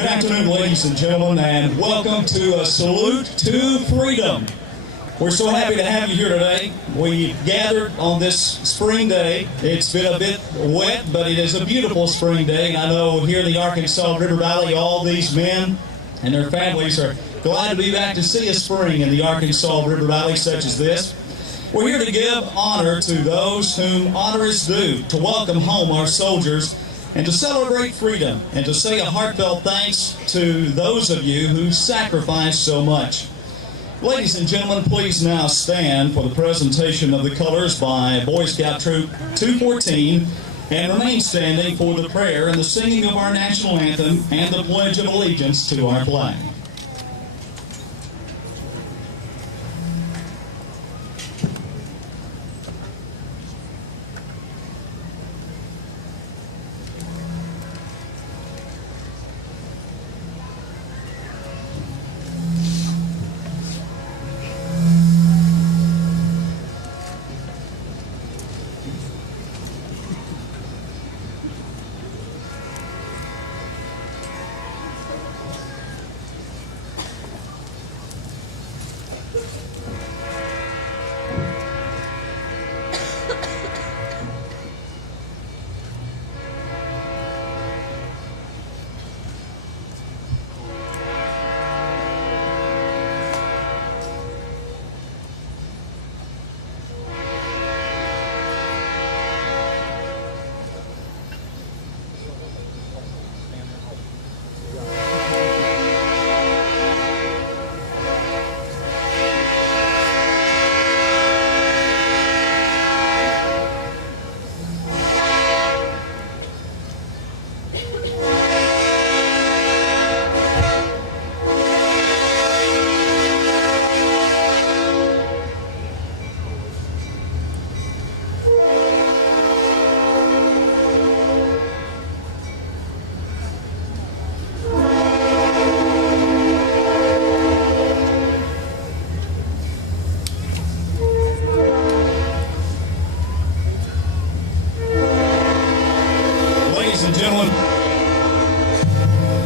Good afternoon, ladies and gentlemen, and welcome to a Salute to Freedom. We're so happy to have you here today. We gathered on this spring day. It's been a bit wet, but it is a beautiful spring day. And I know here in the Arkansas River Valley, all these men and their families are glad to be back to see a spring in the Arkansas River Valley such as this. We're here to give honor to those whom honor is due, to welcome home our soldiers, and to celebrate freedom, and to say a heartfelt thanks to those of you who sacrificed so much. Ladies and gentlemen, please now stand for the presentation of the colors by Boy Scout Troop 214, and remain standing for the prayer and the singing of our national anthem and the Pledge of Allegiance to our flag.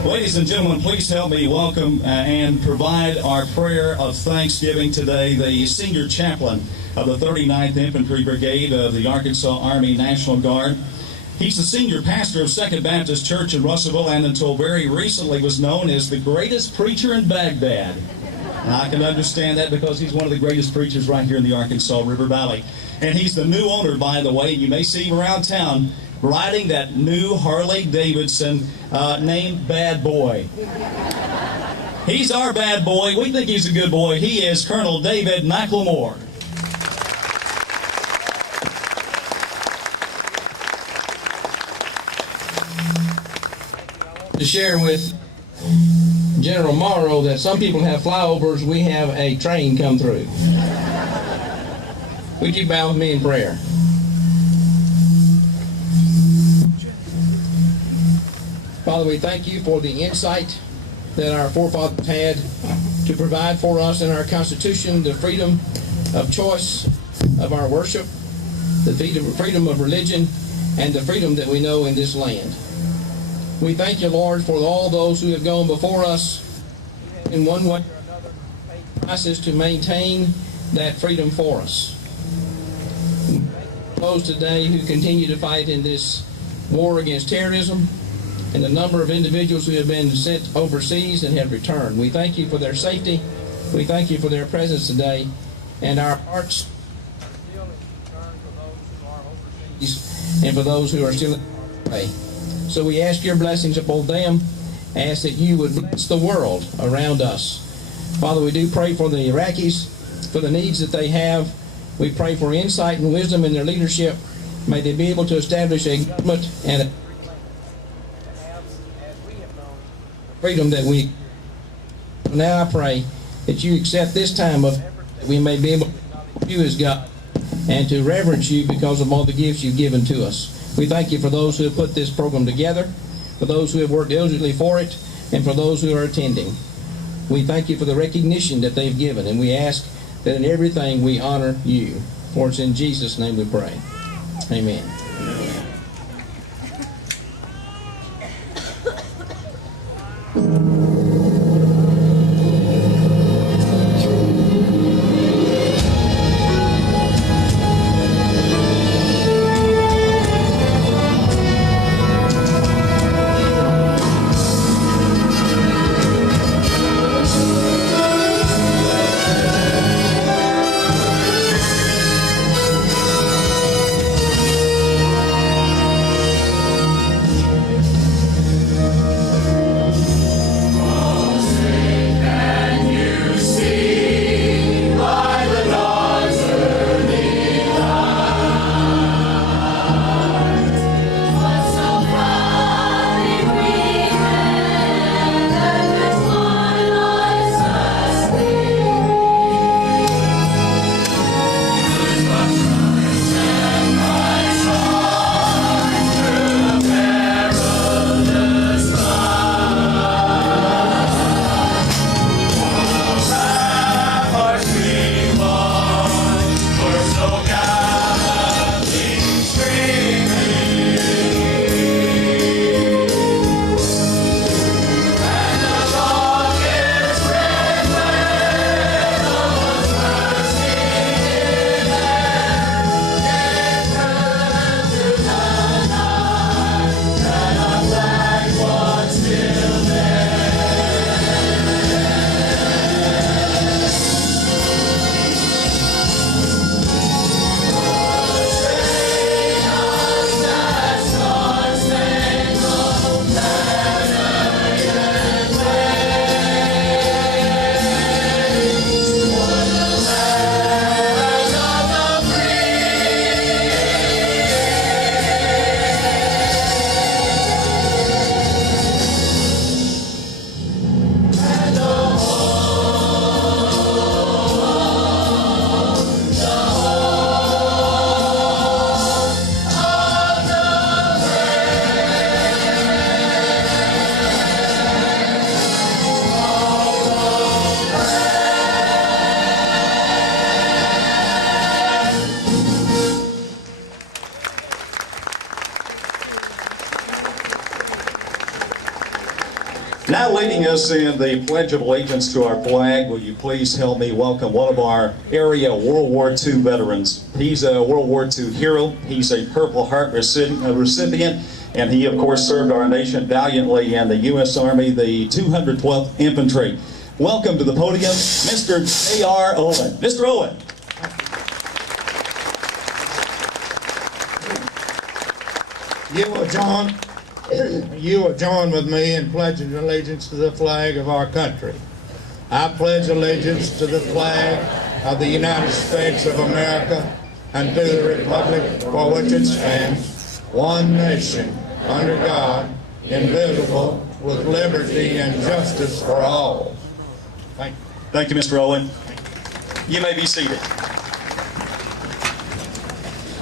Ladies and gentlemen, please help me welcome and provide our prayer of thanksgiving today, the senior chaplain of the 39th Infantry Brigade of the Arkansas Army National Guard. He's the senior pastor of Second Baptist Church in Russellville, and until very recently was known as the greatest preacher in Baghdad. And I can understand that because he's one of the greatest preachers right here in the Arkansas River Valley. And he's the new owner, by the way. You may see him around town riding that new Harley Davidson named Bad Boy. He's our bad boy. We think he's a good boy. He is Colonel David McLemore. To share with General Morrow that some people have flyovers, we have a train come through. Would you bow with me in prayer? Father, we thank you for the insight that our forefathers had to provide for us in our Constitution, the freedom of choice of our worship, the freedom of religion, and the freedom that we know in this land. We thank you, Lord, for all those who have gone before us in one way or another, paid prices to maintain that freedom for us. We thank those today who continue to fight in this war against terrorism, and the number of individuals who have been sent overseas and have returned. We thank you for their safety. We thank you for their presence today. And our hearts are still in concern for those who are overseas and for those who are still in the way. So we ask your blessings upon them. Ask that you would bless the world around us. Father, we do pray for the Iraqis, for the needs that they have. We pray for insight and wisdom in their leadership. May they be able to establish a government and a freedom that we now. I pray that you accept this time of effort, that we may be able to acknowledge you as God and to reverence you because of all the gifts you've given to us. We thank you for those who have put this program together, for those who have worked diligently for it, and for those who are attending. We thank you for the recognition that they've given, and we ask that in everything we honor you. For it's in Jesus' name we pray. Amen. Now leading us in the Pledge of Allegiance to our flag, will you please help me welcome one of our area World War II veterans. He's a World War II hero. He's a Purple Heart recipient, and he, of course, served our nation valiantly in the U.S. Army, the 212th Infantry. Welcome to the podium, Mr. A.R. Owen. Mr. Owen. You will join with me in pledging allegiance to the flag of our country. I pledge allegiance to the flag of the United States of America and to the republic for which it stands, one nation, under God, indivisible, with liberty and justice for all. Thank you. Thank you, Mr. Owen. You may be seated.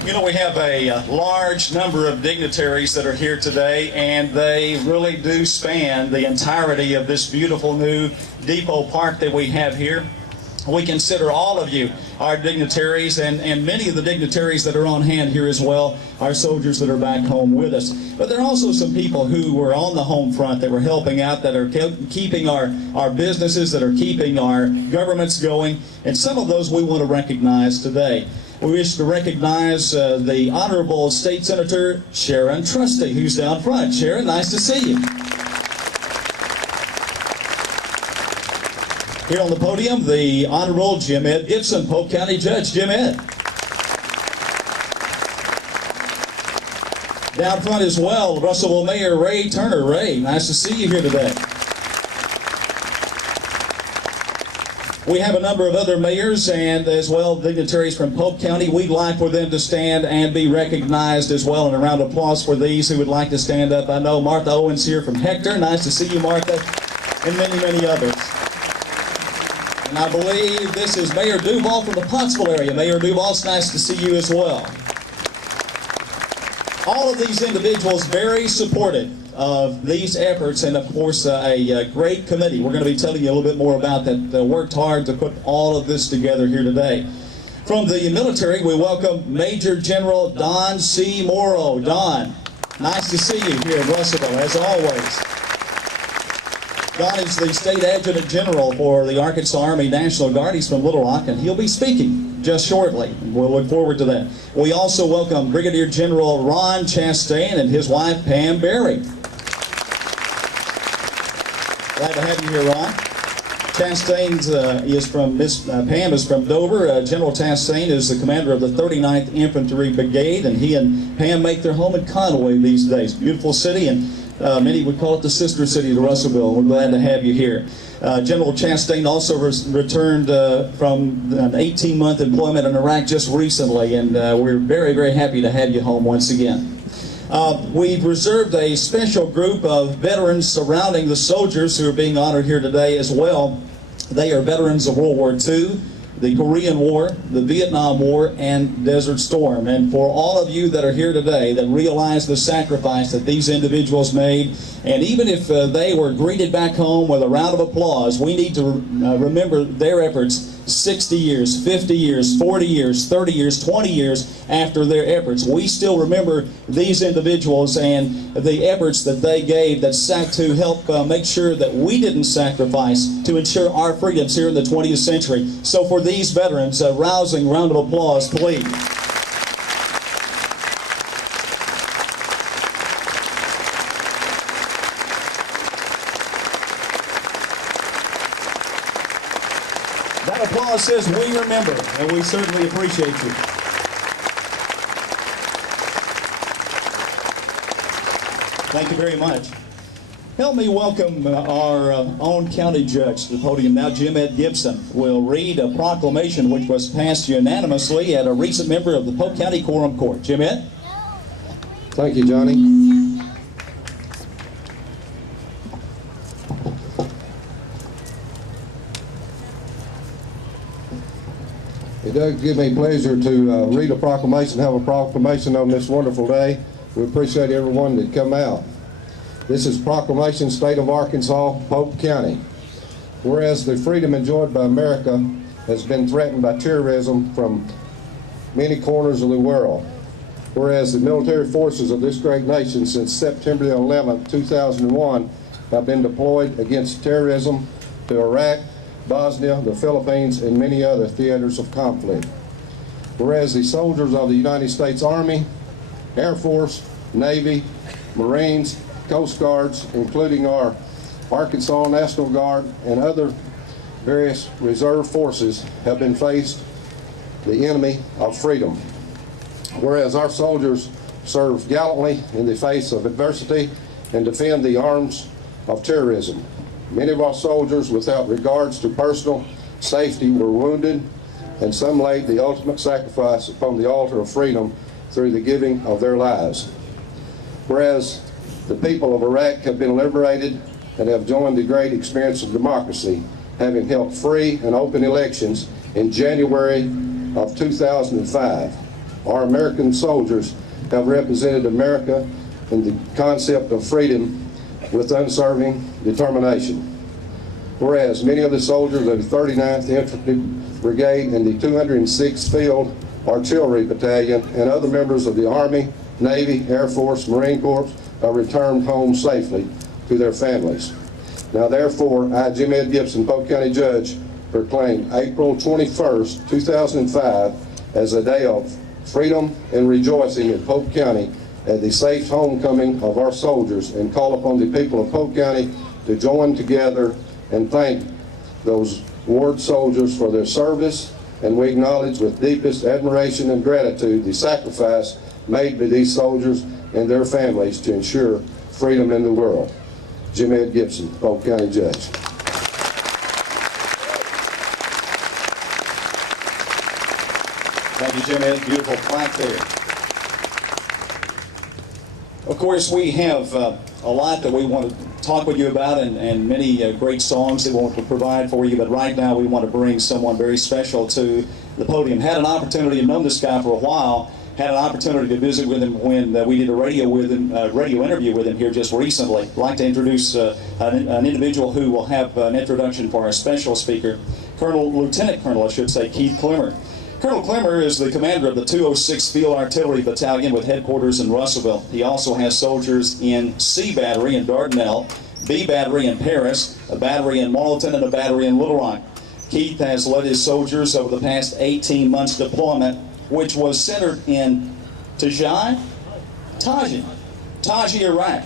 You know, we have a large number of dignitaries that are here today, and they really do span the entirety of this beautiful new depot park that we have here. We consider all of you our dignitaries, and many of the dignitaries that are on hand here as well are soldiers that are back home with us. But there are also some people who were on the home front that were helping out, that are keeping our businesses, that are keeping our governments going, and some of those we want to recognize today. We wish to recognize the Honorable State Senator Sharon Trusty, who's down front. Sharon, nice to see you. Here on the podium, the Honorable Jim Ed Gibson, Polk County Judge. Jim Ed. Down front as well, Russellville Mayor Ray Turner. Ray, nice to see you here today. We have a number of other mayors and as well dignitaries from Polk County. We'd like for them to stand and be recognized as well. And a round of applause for these who would like to stand up. I know Martha Owens here from Hector. Nice to see you, Martha, and many, many others. And I believe this is Mayor Duval from the Pottsville area. Mayor Duval, it's nice to see you as well. All of these individuals very supportive of these efforts, and of course a great committee. We're going to be telling you a little bit more about that. Worked hard to put all of this together here today. From the military, we welcome Major General Don C. Morrow. Don, nice to see you here in Russellville, as always. John is the State Adjutant General for the Arkansas Army National Guard. He's from Little Rock, and he'll be speaking just shortly. We'll look forward to that. We also welcome Brigadier General Ron Chastain and his wife, Pam Berry. Glad to have you here, Ron. Chastain is from, Pam is from Dover. General Chastain is the commander of the 39th Infantry Brigade, and he and Pam make their home in Conway these days. Beautiful city, and many would call it the sister city to Russellville. We're glad to have you here. General Chastain also returned from an 18-month employment in Iraq just recently, and we're very, very happy to have you home once again. We've reserved a special group of veterans surrounding the soldiers who are being honored here today as well. They are veterans of World War II, the Korean War, the Vietnam War, and Desert Storm. And for all of you that are here today that realize the sacrifice that these individuals made, and even if they were greeted back home with a round of applause, we need to remember their efforts 60 years, 50 years, 40 years, 30 years, 20 years after their efforts. We still remember these individuals and the efforts that they gave to help make sure that we didn't sacrifice to ensure our freedoms here in the 20th century. So for these veterans, a rousing round of applause, please. That applause says we remember, and we certainly appreciate you. Thank you very much. Help me welcome our own county judge to the podium now. Jim Ed Gibson will read a proclamation which was passed unanimously at a recent member of the Polk County Quorum Court. Jim Ed? Thank you, Johnny. It does give me pleasure to read a proclamation, have a proclamation on this wonderful day. We appreciate everyone that come out. This is Proclamation, State of Arkansas, Polk County. Whereas the freedom enjoyed by America has been threatened by terrorism from many corners of the world. Whereas the military forces of this great nation since September 11, 2001 have been deployed against terrorism to Iraq, Bosnia, the Philippines, and many other theaters of conflict. Whereas the soldiers of the United States Army, Air Force, Navy, Marines, Coast Guards, including our Arkansas National Guard and other various reserve forces, have been faced the enemy of freedom. Whereas our soldiers serve gallantly in the face of adversity and defend the arms of terrorism. Many of our soldiers, without regards to personal safety, were wounded, and some laid the ultimate sacrifice upon the altar of freedom through the giving of their lives. Whereas the people of Iraq have been liberated and have joined the great experience of democracy, having held free and open elections in January of 2005. Our American soldiers have represented America in the concept of freedom with unswerving determination. Whereas many of the soldiers of the 39th Infantry Brigade and the 206th Field Artillery Battalion and other members of the Army, Navy, Air Force, Marine Corps are returned home safely to their families. Now therefore, I, Jim Ed Gibson, Polk County Judge, proclaim April 21st, 2005 as a day of freedom and rejoicing in Polk County at the safe homecoming of our soldiers, and call upon the people of Polk County to join together and thank those ward soldiers for their service, and we acknowledge with deepest admiration and gratitude the sacrifice made by these soldiers and their families to ensure freedom in the world. Jim Ed Gibson, Polk County Judge. Thank you, Jim Ed. Beautiful plaque there. Of course, we have a lot that we want to talk with you about, and many great songs that we want to provide for you, but right now we want to bring someone very special to the podium. Had an opportunity to know this guy for a while, had an opportunity to visit with him when we did a radio interview with him here just recently. I'd like to introduce an individual who will have an introduction for our special speaker, Lieutenant Colonel, I should say, Keith Clemmer. Colonel Clemmer is the commander of the 206th Field Artillery Battalion with headquarters in Russellville. He also has soldiers in C Battery in Dardanelle, B Battery in Paris, a battery in Marlton, and a battery in Little Rock. Keith has led his soldiers over the past 18 months deployment, which was centered in Taji, Iraq.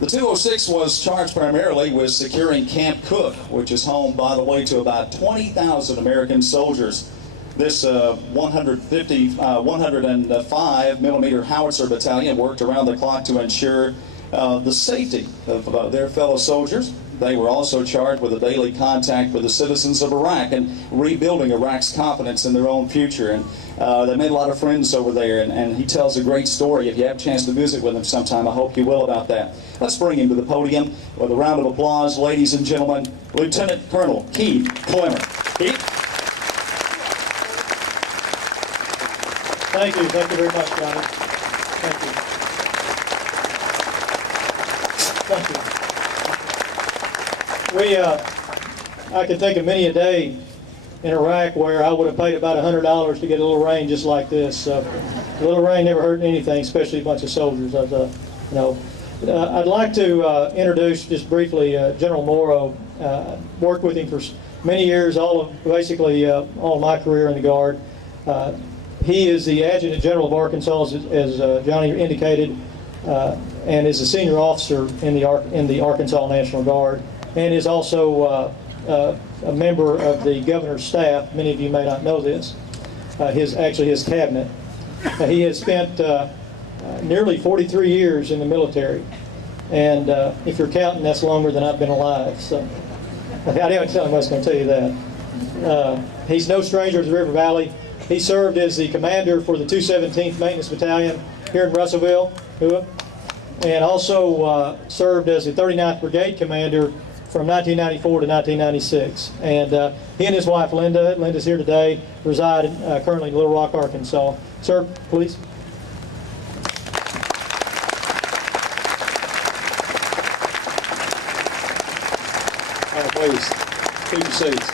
The 206 was charged primarily with securing Camp Cook, which is home, by the way, to about 20,000 American soldiers. This 105 millimeter howitzer battalion worked around the clock to ensure the safety of their fellow soldiers. They were also charged with a daily contact with the citizens of Iraq and rebuilding Iraq's confidence in their own future. And they made a lot of friends over there, and he tells a great story. If you have a chance to visit with him sometime, I hope you will, about that. Let's bring him to the podium with a round of applause, ladies and gentlemen, Lieutenant Colonel Keith Clemmer. Keith? Thank you very much, Johnny. Thank you. I could think of many a day in Iraq where I would have paid about $100 to get a little rain just like this. A little rain never hurt anything, especially a bunch of soldiers. I'd like to introduce just briefly General Morrow. Worked with him for many years, basically all of my career in the Guard. He is the Adjutant General of Arkansas, as Johnny indicated, and is a senior officer in the Arkansas National Guard, and is also a member of the governor's staff. Many of you may not know this. His cabinet. He has spent nearly 43 years in the military, and if you're counting, that's longer than I've been alive. So I didn't tell him I was going to tell you that. He's no stranger to the River Valley. He served as the commander for the 217th Maintenance Battalion here in Russellville, and also served as the 39th Brigade commander from 1994 to 1996. And he and his wife, Linda's here today, reside currently in Little Rock, Arkansas. Sir, please. Please, keep your seats.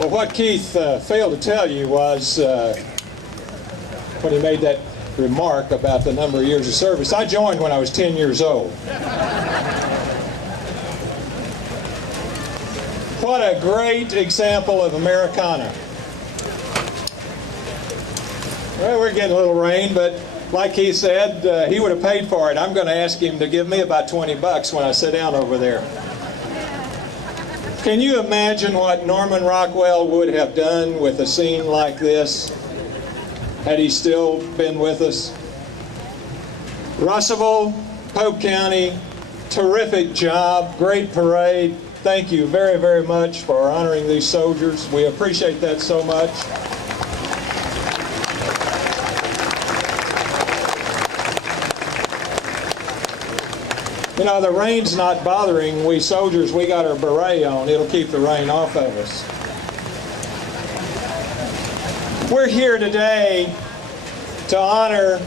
Well, what Keith failed to tell you was when he made that remark about the number of years of service, I joined when I was 10 years old. What a great example of Americana. Well, we're getting a little rain, but like he said, he would have paid for it. I'm going to ask him to give me about 20 bucks when I sit down over there. Can you imagine what Norman Rockwell would have done with a scene like this had he still been with us? Russellville, Pope County, terrific job, great parade. Thank you very, very much for honoring these soldiers. We appreciate that so much. You know, the rain's not bothering we soldiers. We got our beret on. It'll keep the rain off of us. We're here today to honor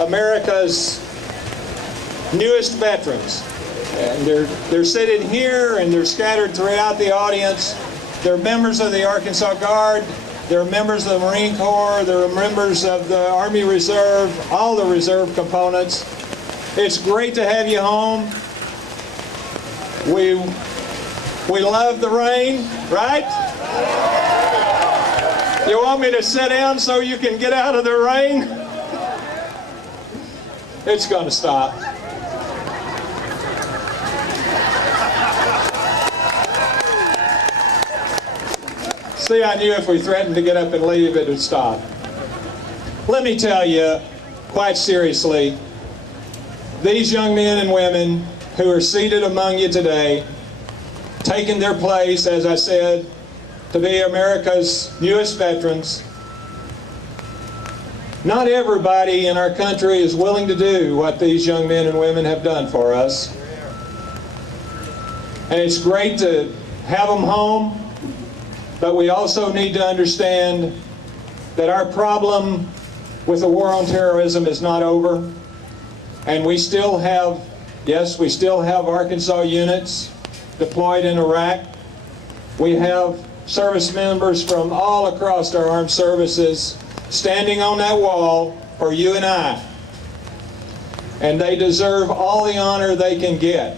America's newest veterans. And they're seated here and they're scattered throughout the audience. They're members of the Arkansas Guard. They're members of the Marine Corps. They're members of the Army Reserve, all the reserve components. It's great to have you home. We love the rain, right? You want me to sit down so you can get out of the rain? It's going to stop. See, I knew if we threatened to get up and leave, it would stop. Let me tell you, quite seriously, these young men and women who are seated among you today, taking their place, as I said, to be America's newest veterans. Not everybody in our country is willing to do what these young men and women have done for us. And it's great to have them home, but we also need to understand that our problem with the war on terrorism is not over. And we still have, yes, we still have Arkansas units deployed in Iraq. We have service members from all across our armed services standing on that wall for you and I. and they deserve all the honor they can get.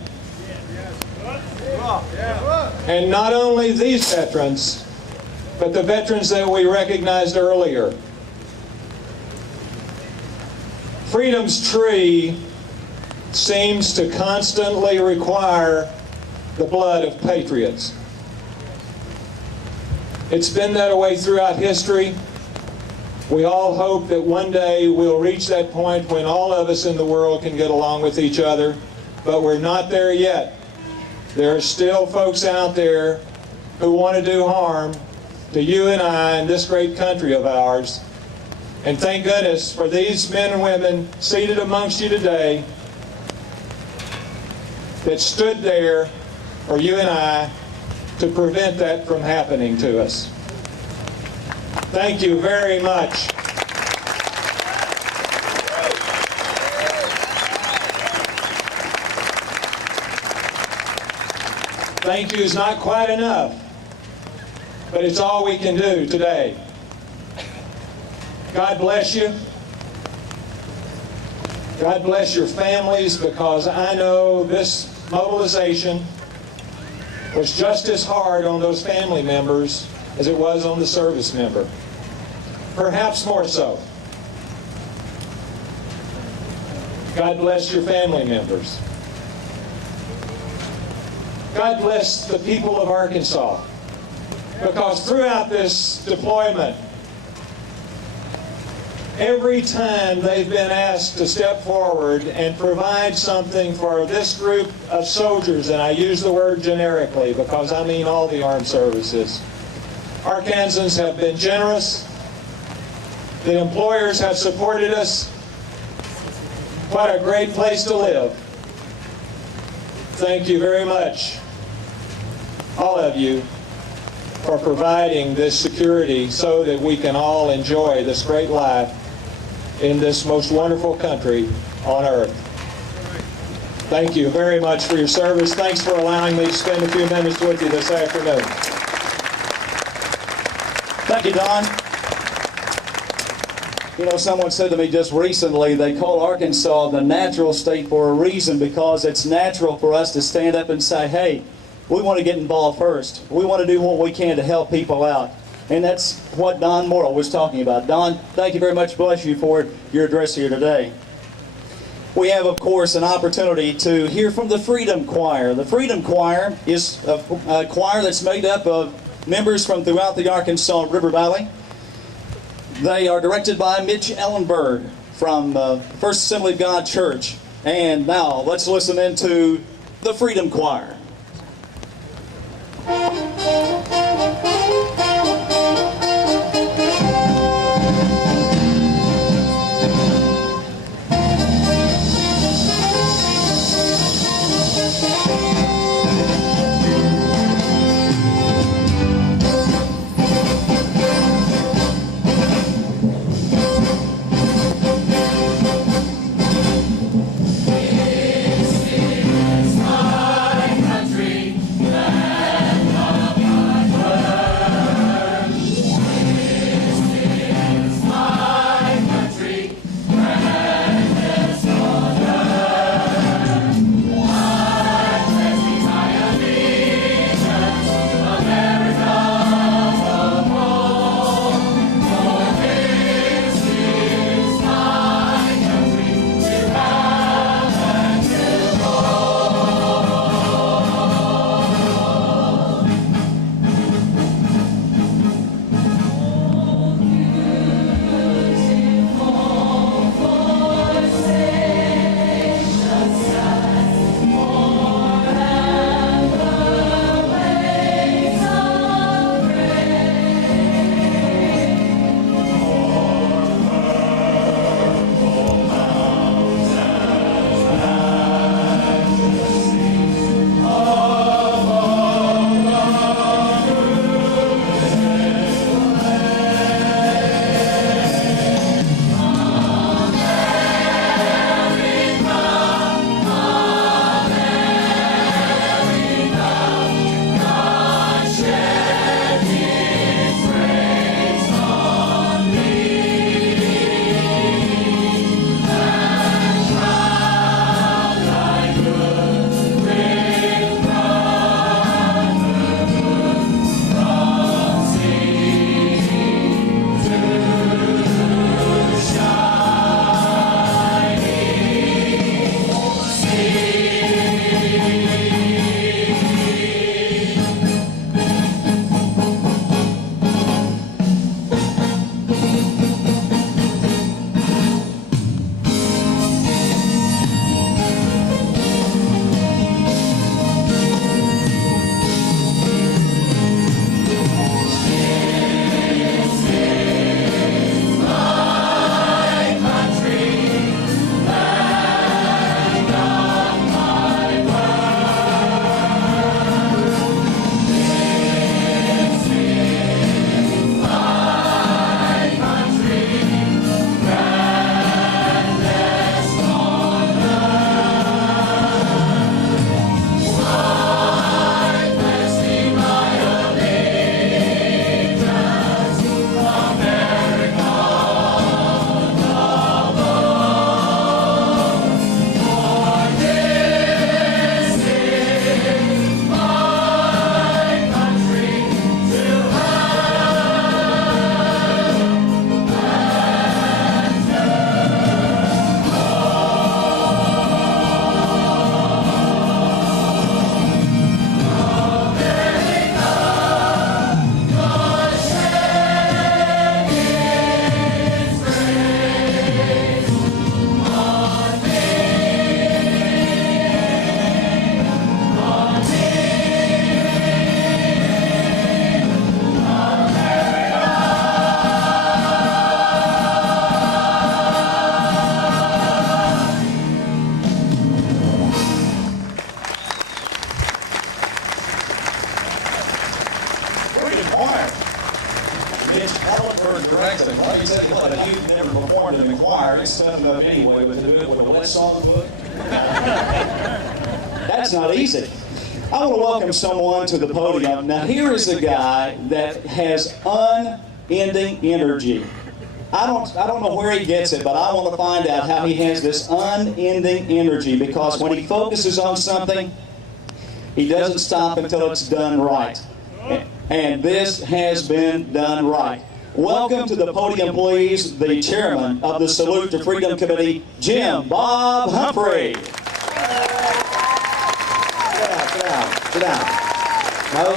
And not only these veterans, but the veterans that we recognized earlier. Freedom's tree seems to constantly require the blood of patriots. It's been that way throughout history. We all hope that one day we'll reach that point when all of us in the world can get along with each other, but we're not there yet. There are still folks out there who want to do harm to you and I in this great country of ours. And thank goodness for these men and women seated amongst you today that stood there for you and I to prevent that from happening to us. Thank you very much. Thank you is not quite enough, but it's all we can do today. God bless you. God bless your families, because I know this mobilization was just as hard on those family members as it was on the service member. Perhaps more so. God bless your family members. God bless the people of Arkansas, because throughout this deployment, every time they've been asked to step forward and provide something for this group of soldiers, and I use the word generically because I mean all the armed services, Arkansans have been generous. The employers have supported us. What a great place to live. Thank you very much, all of you, for providing this security so that we can all enjoy this great life in this most wonderful country on earth. Thank you very much for your service. Thanks for allowing me to spend a few minutes with you this afternoon. Thank you, Don. You know, someone said to me just recently, they call Arkansas the natural state for a reason, because it's natural for us to stand up and say, hey, we want to get involved first. We want to do what we can to help people out. And that's what Don Morrill was talking about. Don, thank you very much. Bless you for your address here today. We have, of course, an opportunity to hear from the Freedom Choir. The Freedom Choir is a choir that's made up of members from throughout the Arkansas River Valley. They are directed by Mitch Ellenberg from First Assembly of God Church. And now, let's listen into the Freedom Choir. This is my you've never performed in the choir, it's tough enough anyway, but to do it with a wet songbook, that's not easy. I want to welcome someone to the podium. Now, here is a guy that has unending energy. I don't know where he gets it, but I want to find out how he has this unending energy, because when he focuses on something, he doesn't stop until it's done right. And this has been done right. Welcome to the podium, please, the chairman of the Salute to Freedom Committee, Jim Bob Humphrey. Sit down. No.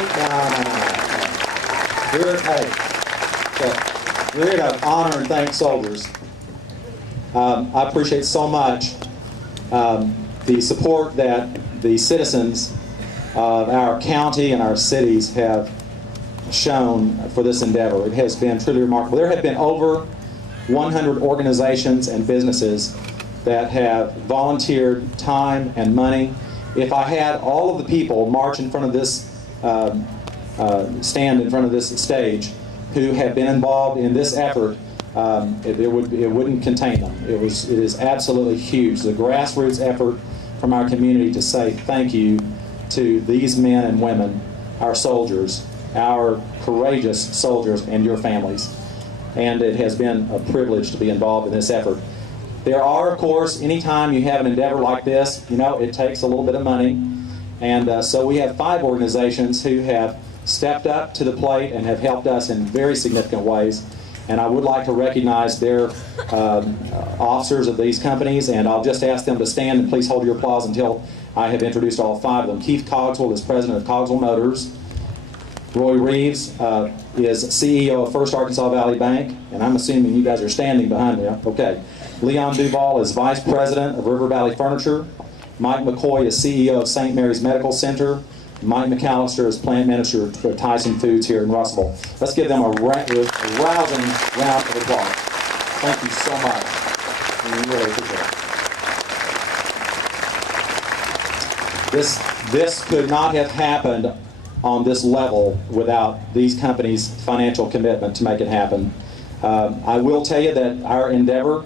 We're here to honor and thank soldiers. I appreciate so much the support that the citizens of our county and our cities have shown for this endeavor. It has been truly remarkable. There have been over 100 organizations and businesses that have volunteered time and money. If I had all of the people march in front of this, stand in front of this stage, who have been involved in this effort, it wouldn't contain them. It is absolutely huge. The grassroots effort from our community to say thank you to these men and women, our soldiers, our courageous soldiers, and your families. And it has been a privilege to be involved in this effort. There are, of course, anytime you have an endeavor like this, you know, it takes a little bit of money. And so we have 5 organizations who have stepped up to the plate and have helped us in very significant ways. And I would like to recognize their officers of these companies, and I'll just ask them to stand and please hold your applause until I have introduced all 5 of them. Keith Cogswell is president of Cogswell Motors. Roy Reeves is CEO of First Arkansas Valley Bank, and I'm assuming you guys are standing behind me. Okay. Leon Duval is vice president of River Valley Furniture. Mike McCoy is CEO of St. Mary's Medical Center. Mike McAllister is plant manager for Tyson Foods here in Russellville. Let's give them a rousing round of applause. Thank you so much. We really appreciate it. This could not have happened on this level without these companies' financial commitment to make it happen. I will tell you that our endeavor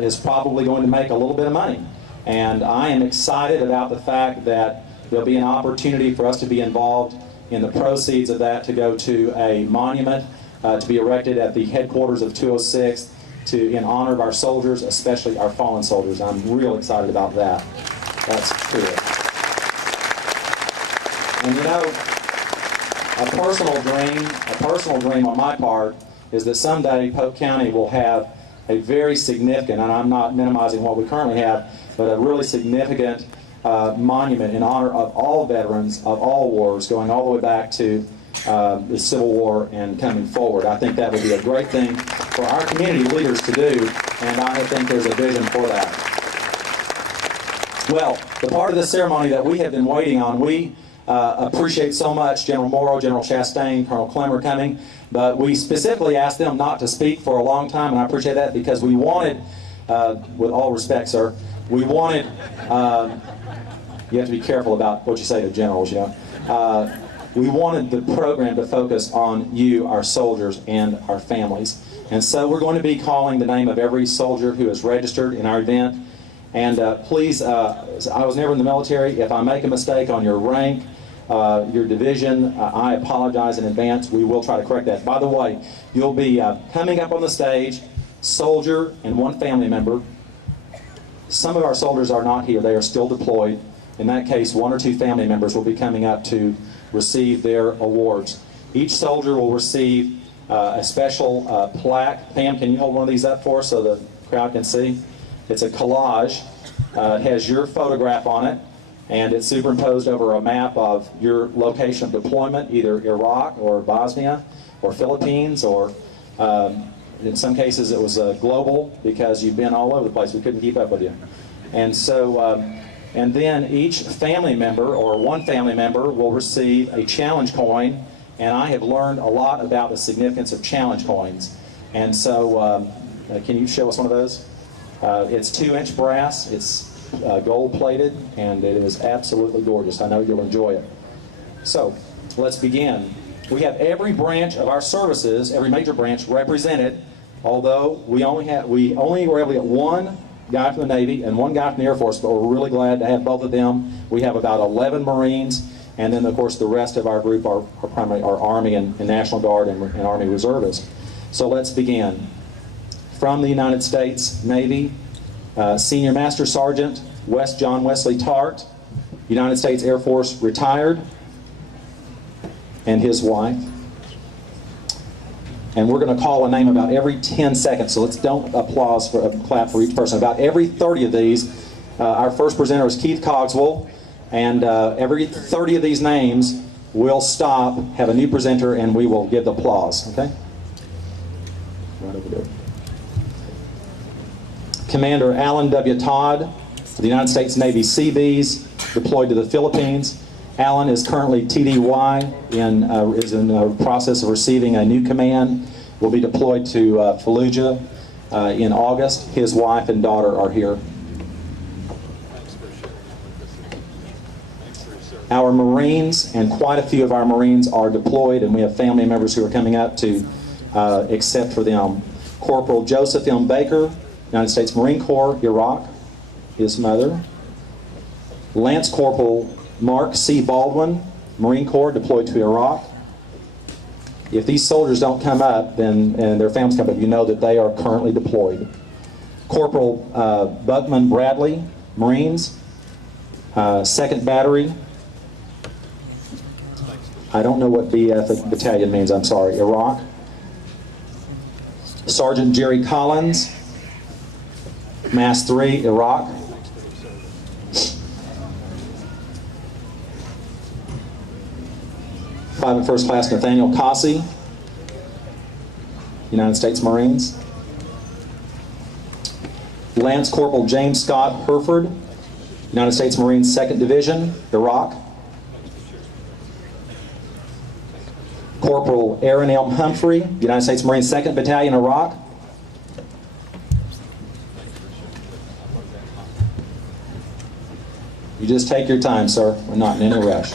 is probably going to make a little bit of money. And I am excited about the fact that there'll be an opportunity for us to be involved in the proceeds of that to go to a monument to be erected at the headquarters of 206 in honor of our soldiers, especially our fallen soldiers. I'm real excited about that. That's true. And you know, a personal dream on my part is that someday Polk County will have a very significant, and I'm not minimizing what we currently have, but a really significant monument in honor of all veterans of all wars, going all the way back to the Civil War and coming forward. I think that would be a great thing for our community leaders to do, and I think there's a vision for that. Well, the part of the ceremony that we have been waiting on, we appreciate so much General Morrow, General Chastain, Colonel Clemmer coming, but we specifically asked them not to speak for a long time, and I appreciate that because we wanted, with all respect, sir, we wanted, you have to be careful about what you say to generals, you know. We wanted the program to focus on you, our soldiers, and our families. And so we're going to be calling the name of every soldier who is registered in our event. And please, I was never in the military. If I make a mistake on your rank, your division, I apologize in advance. We will try to correct that. By the way, you'll be coming up on the stage, soldier and one family member. Some of our soldiers are not here. They are still deployed. In that case, 1 or 2 family members will be coming up to receive their awards. Each soldier will receive a special plaque. Pam, can you hold one of these up for us so the crowd can see? It's a collage. It has your photograph on it, and it's superimposed over a map of your location of deployment, either Iraq or Bosnia or Philippines, or in some cases it was global because you've been all over the place. We couldn't keep up with you. And so, and then each family member or one family member will receive a challenge coin, and I have learned a lot about the significance of challenge coins. And so, can you show us one of those? It's 2-inch brass, it's gold-plated, and it is absolutely gorgeous. I know you'll enjoy it. So, let's begin. We have every branch of our services, every major branch, represented although we only were able to get one guy from the Navy and one guy from the Air Force, but we're really glad to have both of them. We have about 11 Marines, and then of course the rest of our group are primarily our Army and National Guard and Army Reservists. So let's begin. From the United States Navy, Senior Master Sergeant West John Wesley Tart, United States Air Force retired, and his wife. And we're going to call a name about every 10 seconds, so let's don't clap for each person. About every 30 of these, our first presenter is Keith Cogswell, and every 30 of these names, we'll stop, have a new presenter, and we will give the applause, okay? Right over there. Commander Alan W. Todd, the United States Navy Seabees, deployed to the Philippines. Alan is currently TDY is in the process of receiving a new command. Will be deployed to Fallujah in August. His wife and daughter are here. Our Marines, and quite a few of our Marines are deployed, and we have family members who are coming up to accept for them. Corporal Joseph M. Baker, United States Marine Corps, Iraq, his mother. Lance Corporal Mark C. Baldwin, Marine Corps, deployed to Iraq. If these soldiers don't come up, then and their families come up, you know that they are currently deployed. Corporal Buckman Bradley, Marines, 2nd Battery. I don't know what BF battalion means, I'm sorry, Iraq. Sergeant Jerry Collins, Mass 3, Iraq. Private First Class Nathaniel Cossey, United States Marines. Lance Corporal James Scott Herford, United States Marines 2nd Division, Iraq. Corporal Aaron M. Humphrey, United States Marines 2nd Battalion, Iraq. You just take your time, sir. We're not in any rush.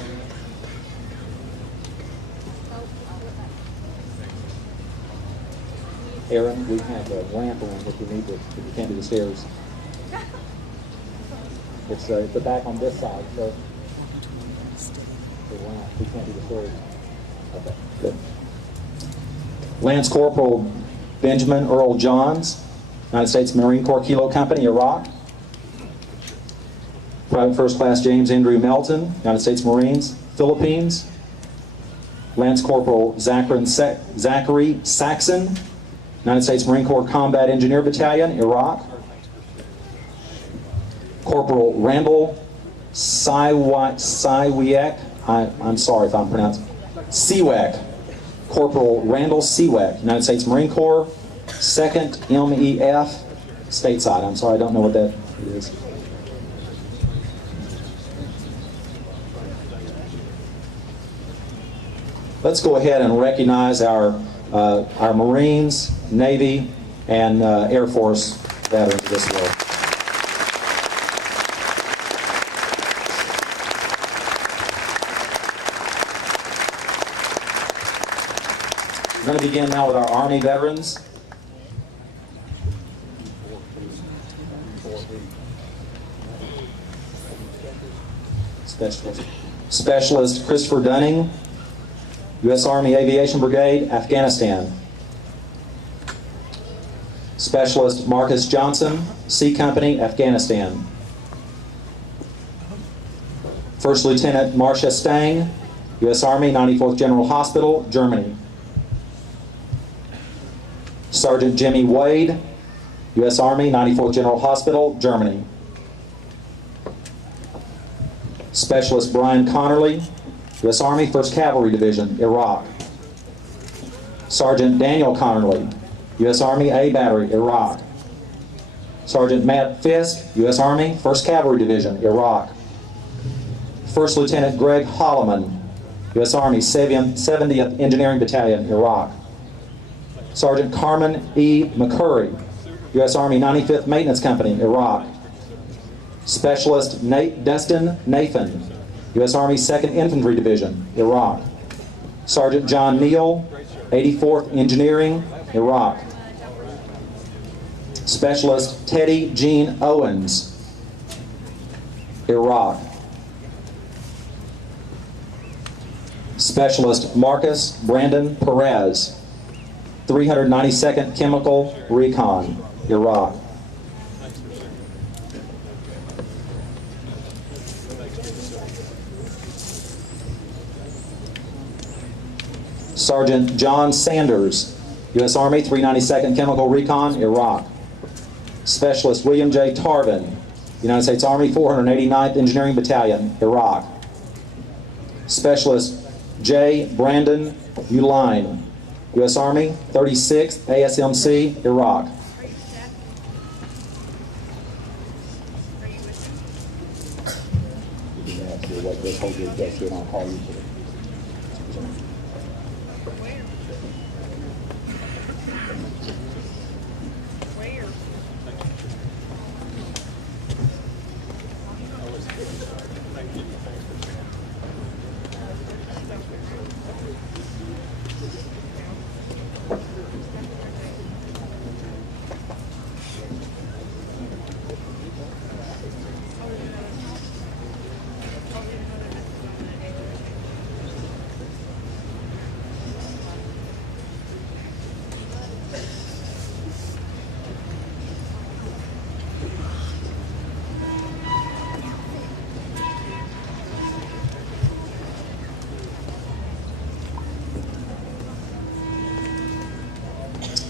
Aaron, we have a ramp around if you need to, if you can't do the stairs. It's the back on this side, so the ramp, we can't do the stairs. Okay, good. Lance Corporal Benjamin Earl Johns, United States Marine Corps Kilo Company, Iraq. Private First Class James Andrew Melton, United States Marines, Philippines. Lance Corporal Zachary Saxon, United States Marine Corps Combat Engineer Battalion, Iraq. Corporal Randall Siwak, I'm sorry if I'm pronouncing Siwak. Corporal Randall Siwak, United States Marine Corps, 2nd MEF, stateside. I'm sorry, I don't know what that is. Let's go ahead and recognize our Marines, Navy, and Air Force veterans of this world. We're going to begin now with our Army veterans. Specialist Christopher Dunning, U.S. Army Aviation Brigade, Afghanistan. Specialist Marcus Johnson, C Company, Afghanistan. First Lieutenant Marcia Stang, U.S. Army 94th General Hospital, Germany. Sergeant Jimmy Wade, U.S. Army 94th General Hospital, Germany. Specialist Brian Connerly, U.S. Army 1st Cavalry Division, Iraq. Sergeant Daniel Connerly, U.S. Army A Battery, Iraq. Sergeant Matt Fisk, U.S. Army 1st Cavalry Division, Iraq. First Lieutenant Greg Holloman, U.S. Army 70th Engineering Battalion, Iraq. Sergeant Carmen E. McCurry, U.S. Army 95th Maintenance Company, Iraq. Specialist Dustin Nathan, U.S. Army 2nd Infantry Division, Iraq. Sergeant John Neal, 84th Engineering, Iraq. Specialist Teddy Jean Owens, Iraq. Specialist Marcus Brandon Perez, 392nd Chemical Recon, Iraq. Sergeant John Sanders, U.S. Army, 392nd Chemical Recon, Iraq. Specialist William J. Tarvin, United States Army, 489th Engineering Battalion, Iraq. Specialist J. Brandon Uline, U.S. Army, 36th ASMC, Iraq.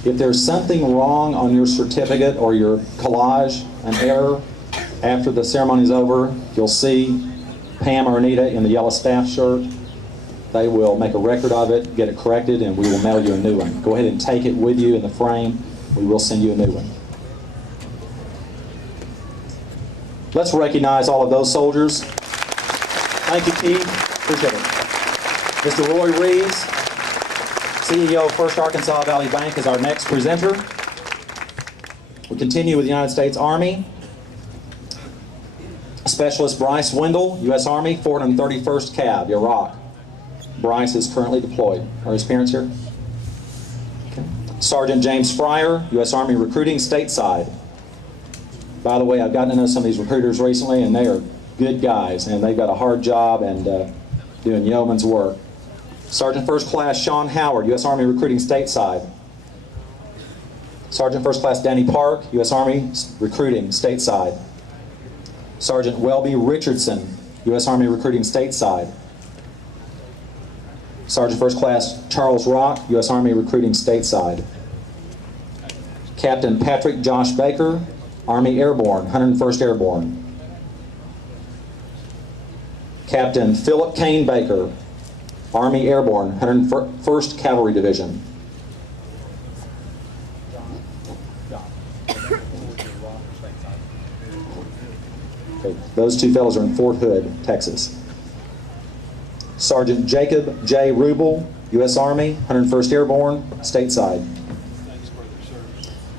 If there's something wrong on your certificate or your collage, an error, after the ceremony's over, you'll see Pam or Anita in the yellow staff shirt. They will make a record of it, get it corrected, and we will mail you a new one. Go ahead and take it with you in the frame. We will send you a new one. Let's recognize all of those soldiers. Thank you, Keith. Appreciate it. Mr. Roy Reeves, CEO of First Arkansas Valley Bank, is our next presenter. We continue with the United States Army. Specialist Bryce Wendell, U.S. Army, 431st Cav, Iraq. Bryce is currently deployed. Are his parents here? Okay. Sergeant James Fryer, U.S. Army recruiting stateside. By the way, I've gotten to know some of these recruiters recently, and they are good guys, and they've got a hard job and doing yeoman's work. Sergeant First Class Sean Howard, U.S. Army recruiting stateside. Sergeant First Class Danny Park, U.S. Army recruiting stateside. Sergeant Welby Richardson, U.S. Army recruiting stateside. Sergeant First Class Charles Rock, U.S. Army recruiting stateside. Captain Patrick Josh Baker, Army Airborne, 101st Airborne. Captain Philip Kane Baker, Army Airborne, 101st Cavalry Division. Okay, those two fellows are in Fort Hood, Texas. Sergeant Jacob J. Rubel, U.S. Army, 101st Airborne, stateside.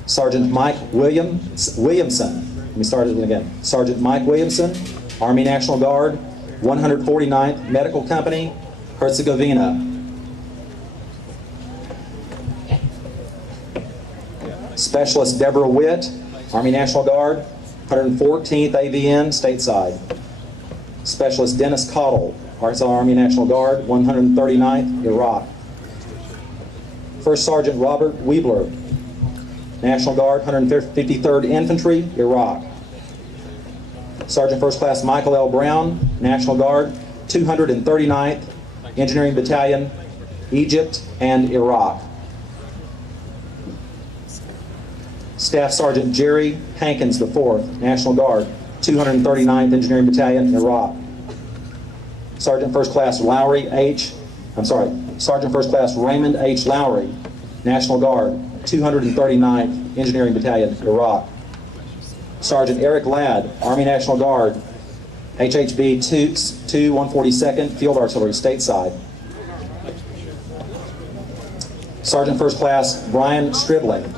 Sergeant Mike Williamson, let me start it again. Sergeant Mike Williamson, Army National Guard, 149th Medical Company, Herzegovina. Specialist Deborah Witt, Army National Guard, 114th AVN, stateside. Specialist Dennis Cottle, Arkansas Army National Guard, 139th, Iraq. First Sergeant Robert Weebler, National Guard, 153rd Infantry, Iraq. Sergeant First Class Michael L. Brown, National Guard, 239th Engineering Battalion, Egypt and Iraq. Staff Sergeant Jerry Hankins IV, National Guard, 239th Engineering Battalion, Iraq. Sergeant First Class Sergeant First Class Raymond H. Lowry, National Guard, 239th Engineering Battalion, Iraq. Sergeant Eric Ladd, Army National Guard, HHB 2 142nd Field Artillery, stateside. Sergeant First Class Brian Stribling,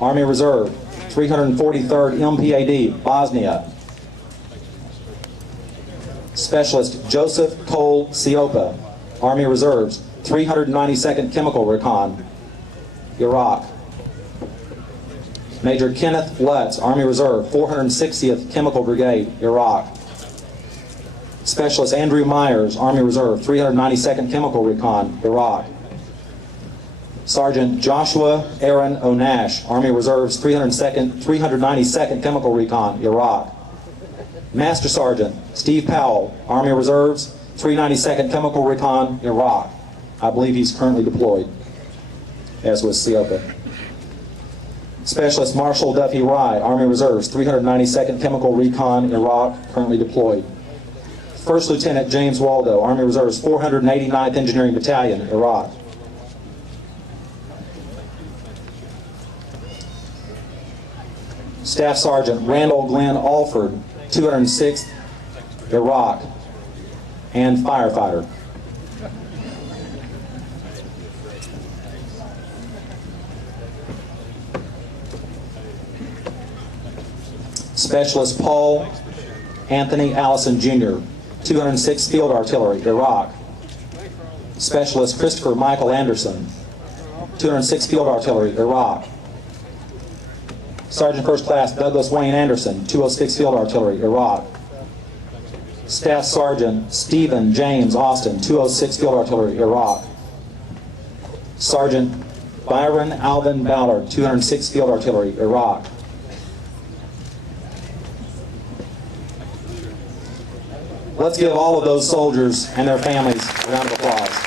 Army Reserve, 343rd MPAD, Bosnia. Specialist Joseph Cole Siopa, Army Reserves, 392nd Chemical Recon, Iraq. Major Kenneth Lutz, Army Reserve, 460th Chemical Brigade, Iraq. Specialist Andrew Myers, Army Reserve, 392nd Chemical Recon, Iraq. Sergeant Joshua Aaron Onash, Army Reserves, 392nd Chemical Recon, Iraq. Master Sergeant Steve Powell, Army Reserves, 392nd Chemical Recon, Iraq. I believe he's currently deployed, as was Siopa. Specialist Marshal Duffy Rye, Army Reserves, 392nd Chemical Recon, Iraq, currently deployed. First Lieutenant James Waldo, Army Reserves, 489th Engineering Battalion, Iraq. Staff Sergeant Randall Glenn Alford, 206th, Iraq, and firefighter. Specialist Paul Anthony Allison Jr., 206th Field Artillery, Iraq. Specialist Christopher Michael Anderson, 206th Field Artillery, Iraq. Sergeant First Class Douglas Wayne Anderson, 206th Field Artillery, Iraq. Staff Sergeant Stephen James Austin, 206th Field Artillery, Iraq. Sergeant Byron Alvin Ballard, 206th Field Artillery, Iraq. Let's give all of those soldiers and their families a round of applause.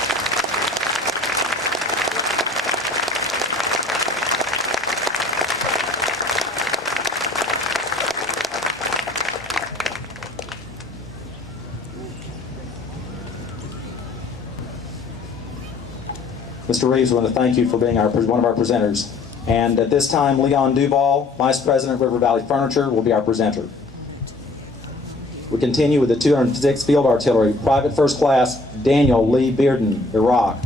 Mr. Reeves, we want to thank you for being one of our presenters. And at this time, Leon Duval, Vice President, River Valley Furniture, will be our presenter. We continue with the 206th Field Artillery, Private First Class Daniel Lee Bearden, Iraq.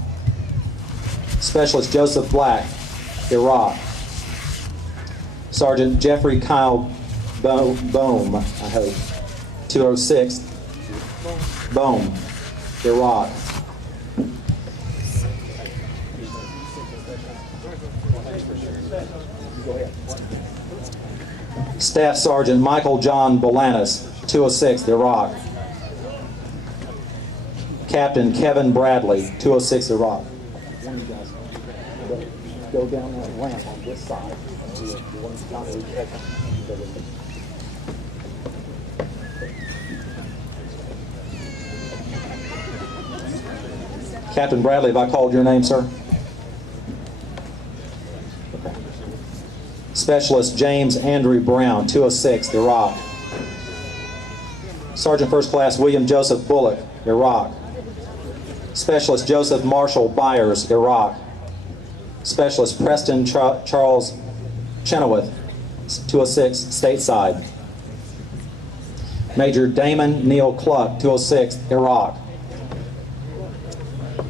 Specialist Joseph Black, Iraq. Sergeant Jeffrey Kyle Bohm, I hope, 206th, Bohm, Iraq. Staff Sergeant Michael John Bolanis, 206th, Iraq. Captain Kevin Bradley, 206th, Iraq. One of you guys go down that ramp on this side. Captain Bradley, have I called your name, sir? Specialist James Andrew Brown, 206th, Iraq. Sergeant First Class William Joseph Bullock, Iraq. Specialist Joseph Marshall Byers, Iraq. Specialist Preston Charles Chenoweth, 206, stateside. Major Damon Neil Cluck, 206, Iraq.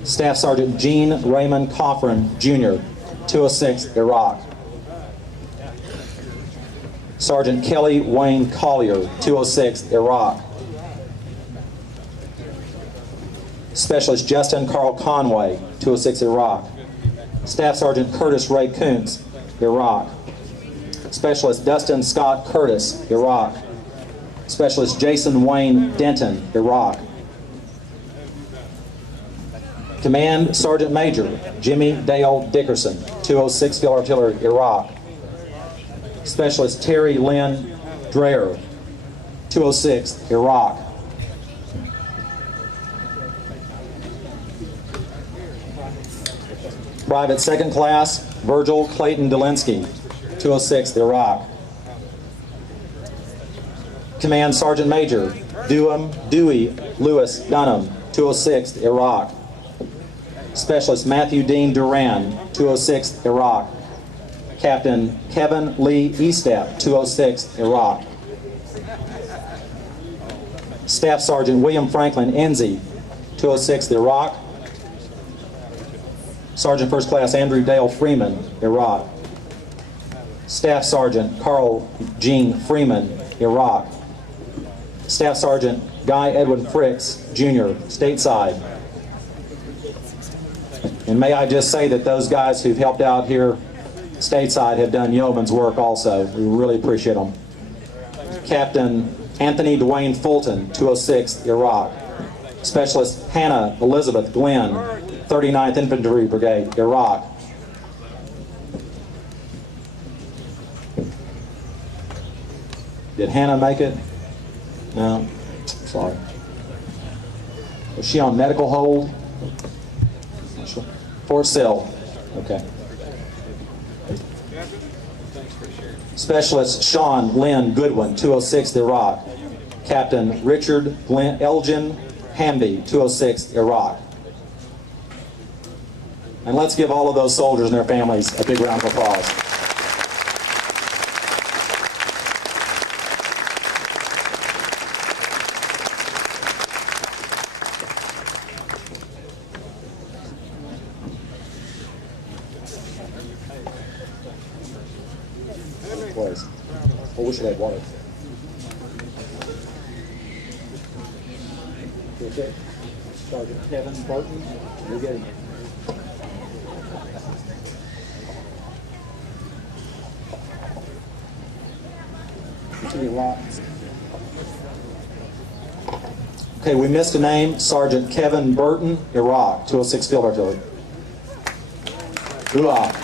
Staff Sergeant Gene Raymond Coffrin, Jr., 206, Iraq. Sergeant Kelly Wayne Collier, 206, Iraq. Specialist Justin Carl Conway, 206, Iraq. Staff Sergeant Curtis Ray Kuntz, Iraq. Specialist Dustin Scott Curtis, Iraq. Specialist Jason Wayne Denton, Iraq. Command Sergeant Major Jimmy Dale Dickerson, 206 Field Artillery, Iraq. Specialist Terry Lynn Dreher, 206, Iraq. Private Second Class Virgil Clayton Delinsky, 206th, Iraq. Command Sergeant Major Dewey Lewis Dunham, 206th, Iraq. Specialist Matthew Dean Duran, 206th, Iraq. Captain Kevin Lee Estep, 206th, Iraq. Staff Sergeant William Franklin Enzi, 206th, Iraq. Sergeant First Class Andrew Dale Freeman, Iraq. Staff Sergeant Carl Gene Freeman, Iraq. Staff Sergeant Guy Edwin Fricks, Jr., stateside. And may I just say that those guys who've helped out here stateside have done yeoman's work also. We really appreciate them. Captain Anthony Dwayne Fulton, 206, Iraq. Specialist Hannah Elizabeth Glenn, 39th Infantry Brigade, Iraq. Did Hannah make it? No. Sorry. Was she on medical hold? Fort Sill. Okay. Specialist Sean Lynn Goodwin, 206, Iraq. Captain Richard Elgin Hamby, 206, Iraq. And let's give all of those soldiers and their families a big round of applause. I wish I had water. Okay. Sergeant Kevin Burton, you're getting it. Okay, we missed a name. Sergeant Kevin Burton, Iraq, 206 Field Artillery. Hoo-ah.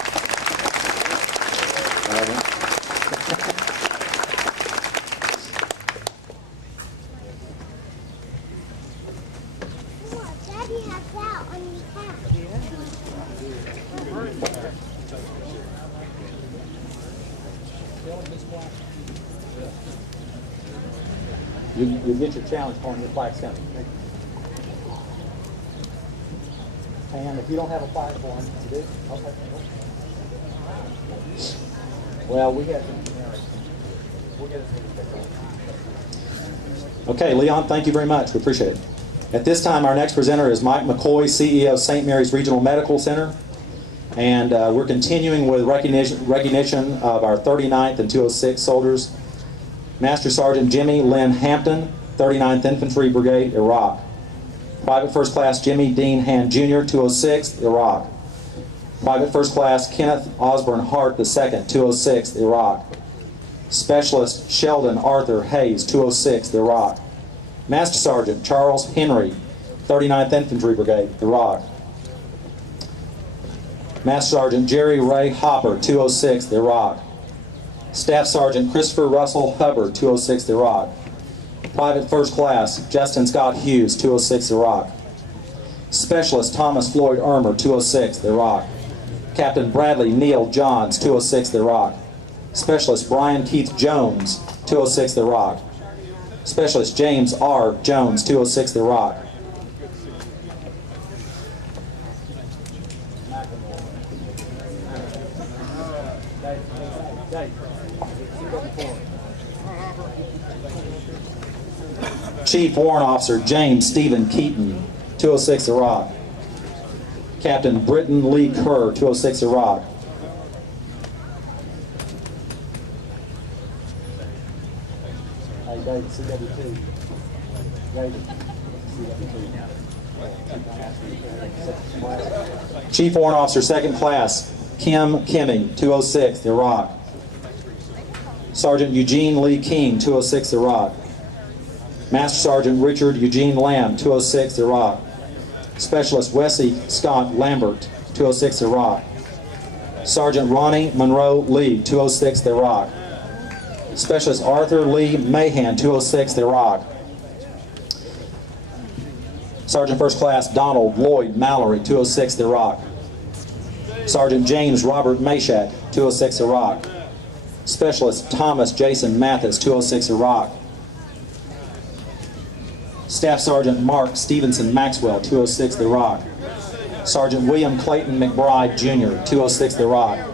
You get your challenge on your flag's coming. And if you don't have a flag for him, you do? Okay. Well, we got we'll get it. Okay, Leon, thank you very much. We appreciate it. At this time, our next presenter is Mike McCoy, CEO of St. Mary's Regional Medical Center. And we're continuing with recognition of our 39th and 206 soldiers. Master Sergeant Jimmy Lynn Hampton, 39th Infantry Brigade, Iraq. Private First Class Jimmy Dean Hand Jr., 206, Iraq. Private First Class Kenneth Osborne Hart II, 206, Iraq. Specialist Sheldon Arthur Hayes, 206, Iraq. Master Sergeant Charles Henry, 39th Infantry Brigade, Iraq. Master Sergeant Jerry Ray Hopper, 206, Iraq. Staff Sergeant Christopher Russell Hubbard, 206, Iraq. Private First Class Justin Scott Hughes, 206, Iraq. Specialist Thomas Floyd Ermer, 206, Iraq. Captain Bradley Neil Johns, 206, Iraq. Specialist Brian Keith Jones, 206, Iraq. Specialist James R. Jones, 206, Iraq. Chief Warrant Officer James Stephen Keaton, 206, Iraq. Captain Britton Lee Kerr, 206, Iraq. Chief Warrant Officer 2nd Class Kim Kimming, 206, Iraq. Sergeant Eugene Lee King, 206, Iraq. Master Sergeant Richard Eugene Lamb, 206, Iraq. Specialist Wesley Scott Lambert, 206, Iraq. Sergeant Ronnie Monroe Lee, 206, Iraq. Specialist Arthur Lee Mahan, 206, Iraq. Sergeant First Class Donald Lloyd Mallory, 206, Iraq. Sergeant James Robert Mashak, 206, Iraq. Specialist Thomas Jason Mathis, 206, Iraq. Staff Sergeant Mark Stevenson Maxwell, 206, Iraq. Sergeant William Clayton McBride, Jr., 206, Iraq.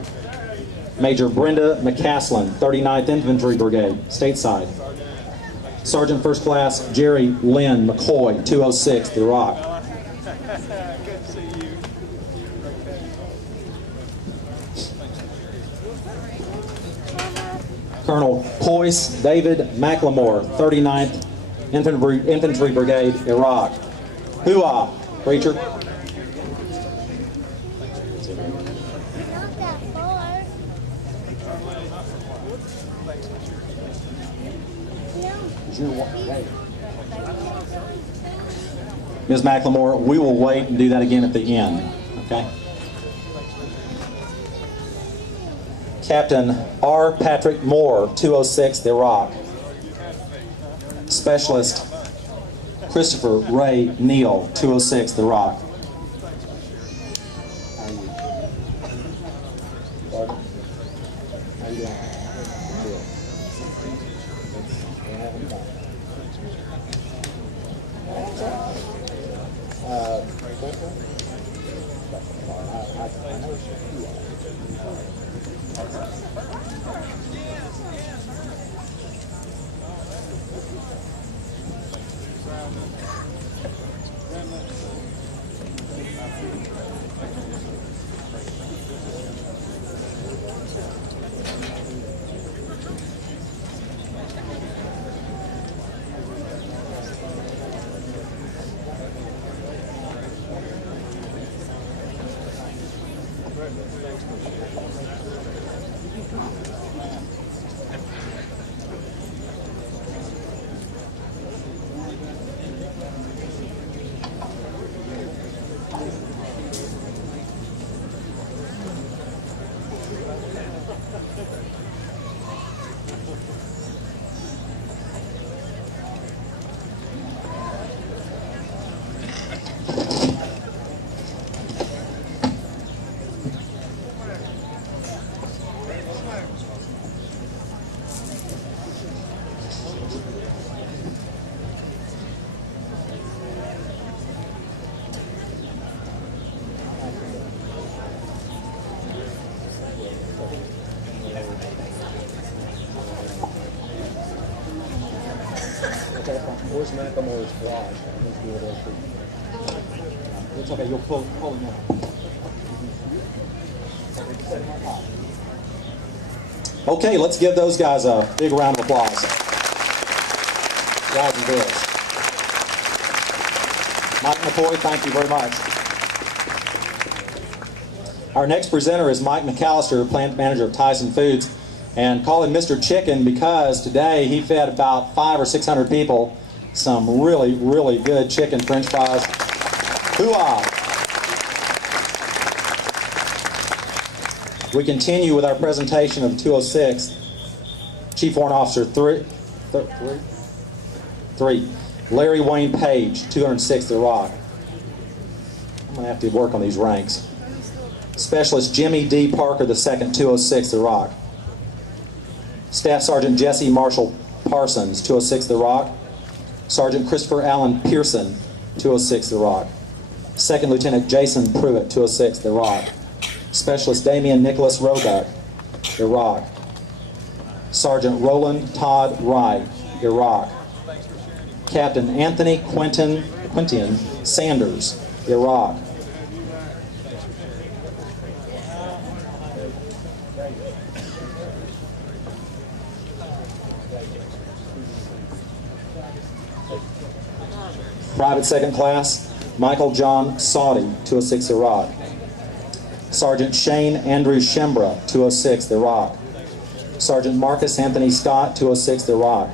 Major Brenda McCaslin, 39th Infantry Brigade, stateside. Sergeant First Class Jerry Lynn McCoy, 206, Iraq. Colonel Coyce David McLemore, 39th Infantry Brigade, Iraq. Hoo-ah, preacher. Ms. McLemore, we will wait and do that again at the end, okay? Captain R. Patrick Moore, 206, the Iraq. Specialist Christopher Ray Neal, 206, the Iraq. Where's McLemore's flash? It's okay, you'll pull him out. Okay, let's give those guys a big round of applause. Guys and girls. Mike McCoy, thank you very much. Our next presenter is Mike McAllister, plant manager of Tyson Foods, and call him Mr. Chicken because today he fed about 500 or 600 people some really, really good chicken French fries. Hoo-ah! We continue with our presentation of 206. Chief Warrant Officer 3, Larry Wayne Page, 206th Iraq. I'm going to have to work on these ranks. Specialist Jimmy D. Parker II, 206th Iraq. Staff Sergeant Jesse Marshall Parsons, 206th Iraq. Sergeant Christopher Allen Pearson, 206th Iraq. Second Lieutenant Jason Pruitt, 206th Iraq. Specialist Damian Nicholas Roebuck, Iraq. Sergeant Roland Todd Wright, Iraq. Captain Anthony Quintin Sanders, Iraq. Private Second Class Michael John Sauty, 206th Iraq. Sergeant Shane Andrew Shembra, 206th Iraq. Sergeant Marcus Anthony Scott, 206th Iraq.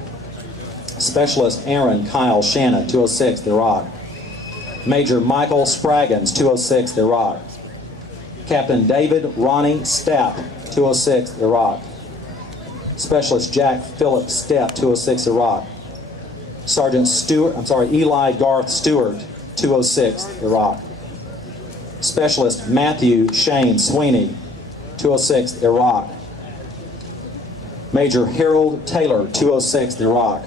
Specialist Aaron Kyle Shanna, 206th Iraq. Major Michael Spraggins, 206th Iraq. Captain David Ronnie Stapp, 206th Iraq. Specialist Jack Philip Stepp, 206th Iraq. Sergeant Eli Garth Stewart, 206th Iraq. Specialist Matthew Shane Sweeney, 206th Iraq. Major Harold Taylor, 206th Iraq.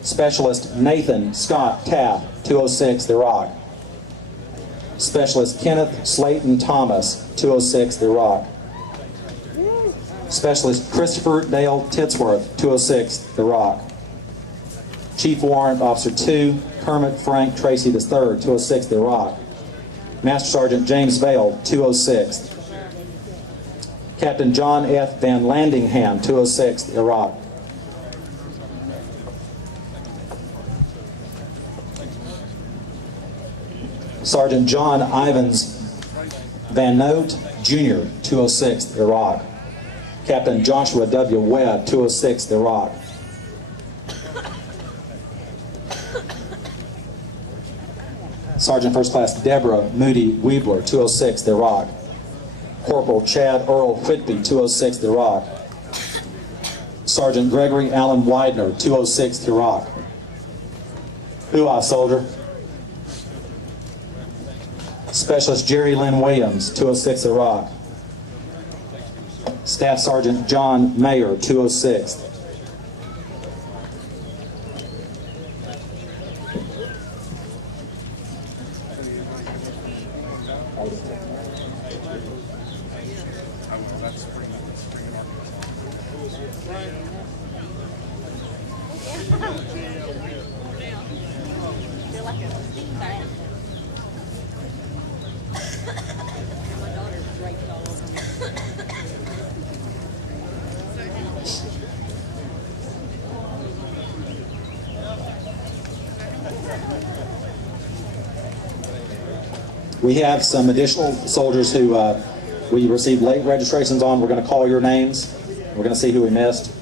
Specialist Nathan Scott Tapp, 206th Iraq. Specialist Kenneth Slayton Thomas, 206th Iraq. Specialist Christopher Dale Titsworth, 206th Iraq. Chief Warrant Officer 2, Kermit Frank Tracy III, 206th Iraq. Master Sergeant James Vale, 206th. Captain John F. Van Landingham, 206th Iraq. Sergeant John Ivans Van Note, Jr., 206th Iraq. Captain Joshua W. Webb, 206th Iraq. Sergeant First Class Deborah Moody Weebler, 206, the Iraq. Corporal Chad Earl Whitby, 206, the Iraq. Sergeant Gregory Allen Widener, 206, the Iraq. Hoo-ah, soldier. Specialist Jerry Lynn Williams, 206, Iraq. Staff Sergeant John Mayer, 206. We have some additional soldiers who we received late registrations on. We're going to call your names. We're going to see who we missed.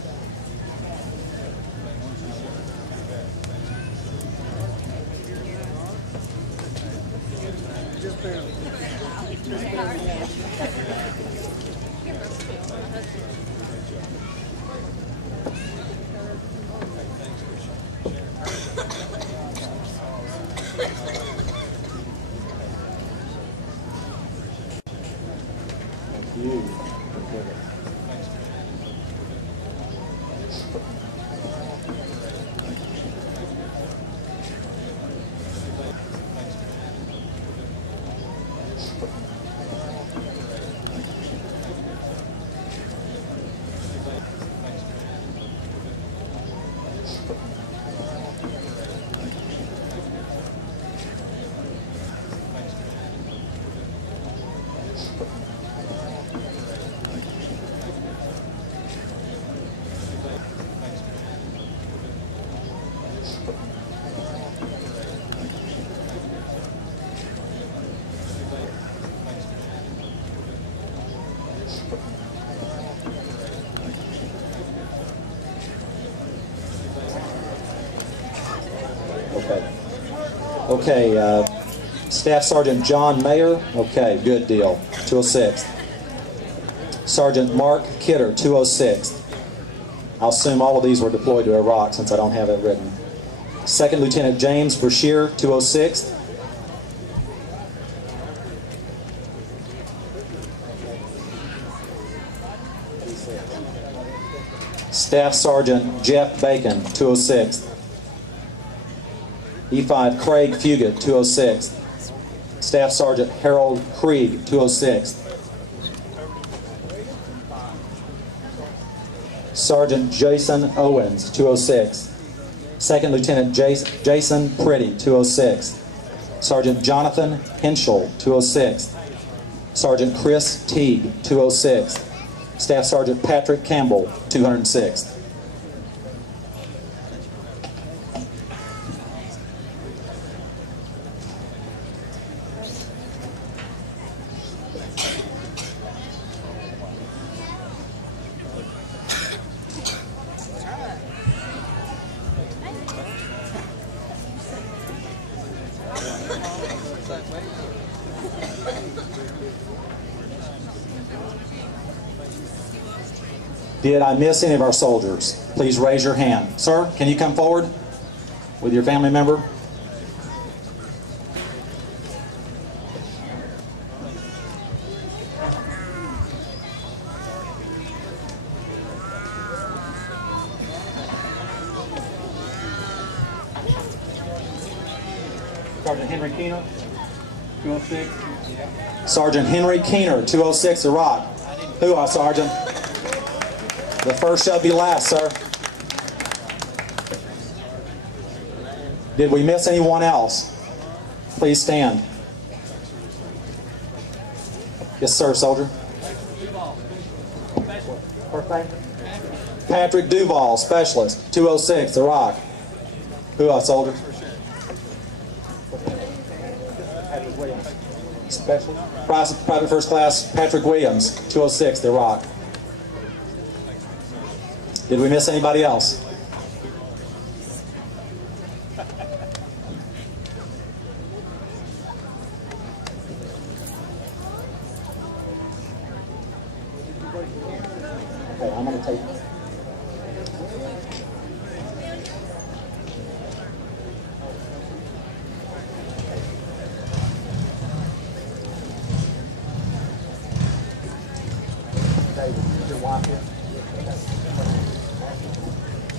Okay, Staff Sergeant John Mayer, okay, good deal, 206. Sergeant Mark Kidder, 206. I'll assume all of these were deployed to Iraq since I don't have it written. Second Lieutenant James Brashear, 206. Staff Sergeant Jeff Bacon, 206. E5 Craig Fugit, 206. Staff Sergeant Harold Krieg, 206. Sergeant Jason Owens, 206. Second Lieutenant Jason Pretty, 206. Sergeant Jonathan Henschel, 206. Sergeant Chris Teague, 206. Staff Sergeant Patrick Campbell, 206. Did I miss any of our soldiers? Please raise your hand. Sir, can you come forward with your family member? Sergeant Henry Keener, 206. Sergeant Henry Keener, 206, Iraq. Hoo-ah, Sergeant. The first shall be last, sir. Did we miss anyone else? Please stand. Yes, sir, soldier. Patrick Duval, specialist, 206, Iraq. Hoo-ah, soldier. Specialist. Private First Class Patrick Williams, 206, Iraq. Did we miss anybody else?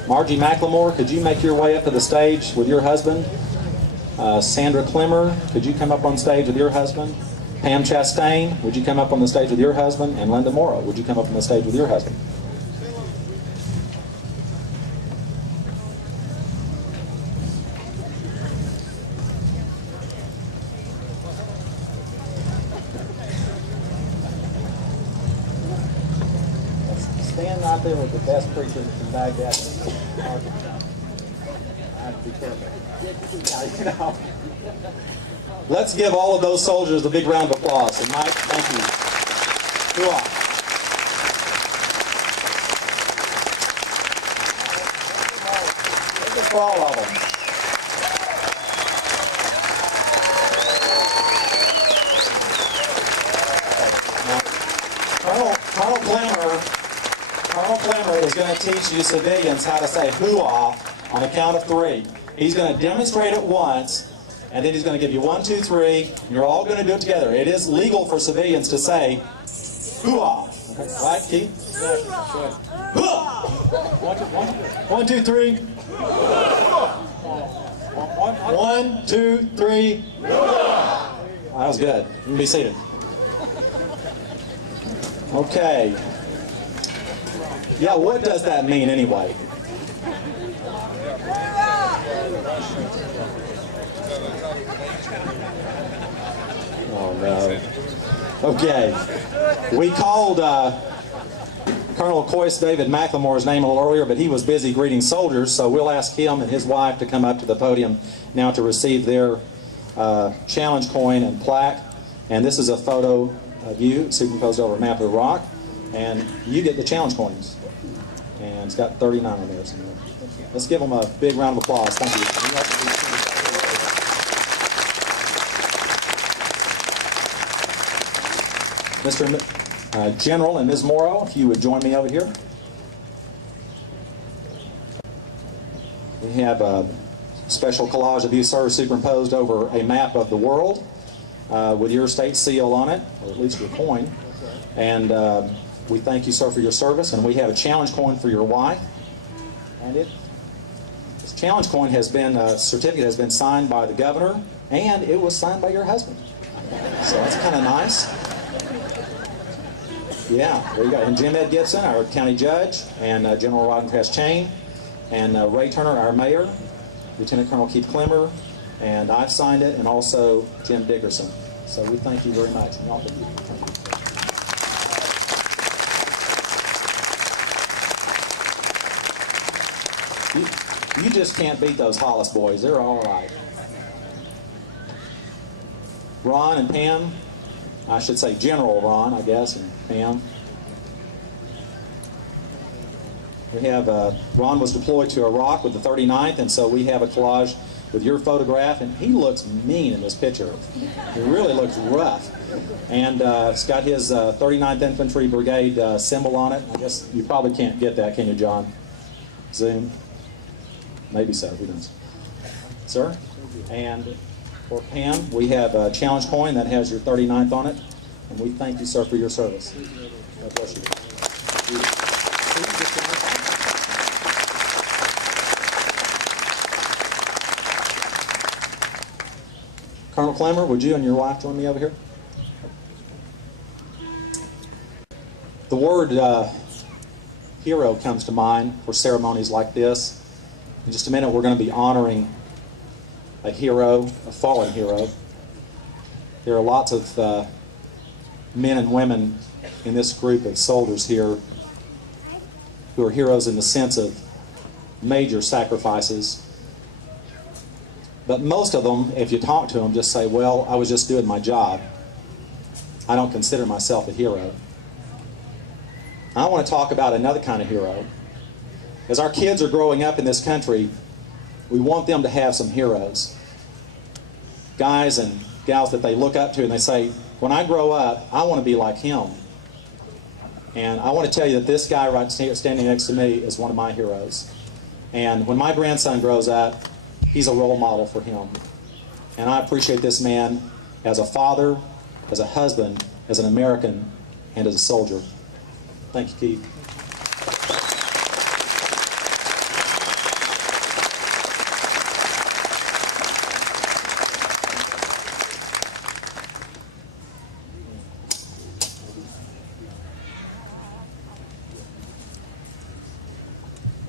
Margie McLemore, could you make your way up to the stage with your husband? Sandra Clemmer, could you come up on stage with your husband? Pam Chastain, would you come up on the stage with your husband? And Linda Morrow, would you come up on the stage with your husband? Stand out there with the best preacher in Baghdad. I have to be careful. You know. Let's give all of those soldiers a big round of applause. And Mike, thank you. Go on. This is for all of them. Colonel Clemmer is going to teach you civilians how to say hoo-ah on the count of 3. He's going to demonstrate it once, and then he's going to give you 1, 2, 3, and you're all going to do it together. It is legal for civilians to say hoo-ah. Okay. Right, Keith? Hoo-ah! 1, 2, 3. 1, 2, 3. That was good. You can be seated. Okay. Yeah, what does that mean anyway? Oh no. Okay. We called Colonel Coyce David McLemore's name a little earlier, but he was busy greeting soldiers, so we'll ask him and his wife to come up to the podium now to receive their challenge coin and plaque. And this is a photo of you superimposed over a map of the rock, and you get the challenge coins. And it's got 39 on there. So let's give them a big round of applause. Thank you. Mr. General and Ms. Morrow, if you would join me over here. We have a special collage of you, sir, superimposed over a map of the world with your state seal on it, or at least your coin. And we thank you, sir, for your service, and we have a challenge coin for your wife. And this challenge coin has been, certificate has been signed by the governor, and it was signed by your husband. So that's kind of nice. Yeah, there you go. And Jim Ed Gibson, our county judge, and General Rodden Chastain, and Ray Turner, our mayor, Lieutenant Colonel Keith Clemmer, and I've signed it, and also Jim Dickerson. So we thank you very much. And thank you. You just can't beat those Hollis boys. They're all right. Ron and Pam, I should say General Ron, I guess, and Pam. We have, Ron was deployed to Iraq with the 39th, and so we have a collage with your photograph, and he looks mean in this picture. He really looks rough. And it's got his 39th Infantry Brigade symbol on it. I guess you probably can't get that, can you, John? Zoom? Maybe so, who knows? Sir? And for Pam, we have a challenge coin that has your 39th on it. And we thank you, sir, for your service. God bless you. Colonel Clemmer, would you and your wife join me over here? The word hero comes to mind for ceremonies like this. In just a minute, we're going to be honoring a hero, a fallen hero. There are lots of men and women in this group of soldiers here who are heroes in the sense of major sacrifices. But most of them, if you talk to them, just say, well, I was just doing my job. I don't consider myself a hero. I want to talk about another kind of hero. As our kids are growing up in this country, we want them to have some heroes. Guys and gals that they look up to and they say, when I grow up, I want to be like him. And I want to tell you that this guy right standing next to me is one of my heroes. And when my grandson grows up, he's a role model for him. And I appreciate this man as a father, as a husband, as an American, and as a soldier. Thank you, Keith.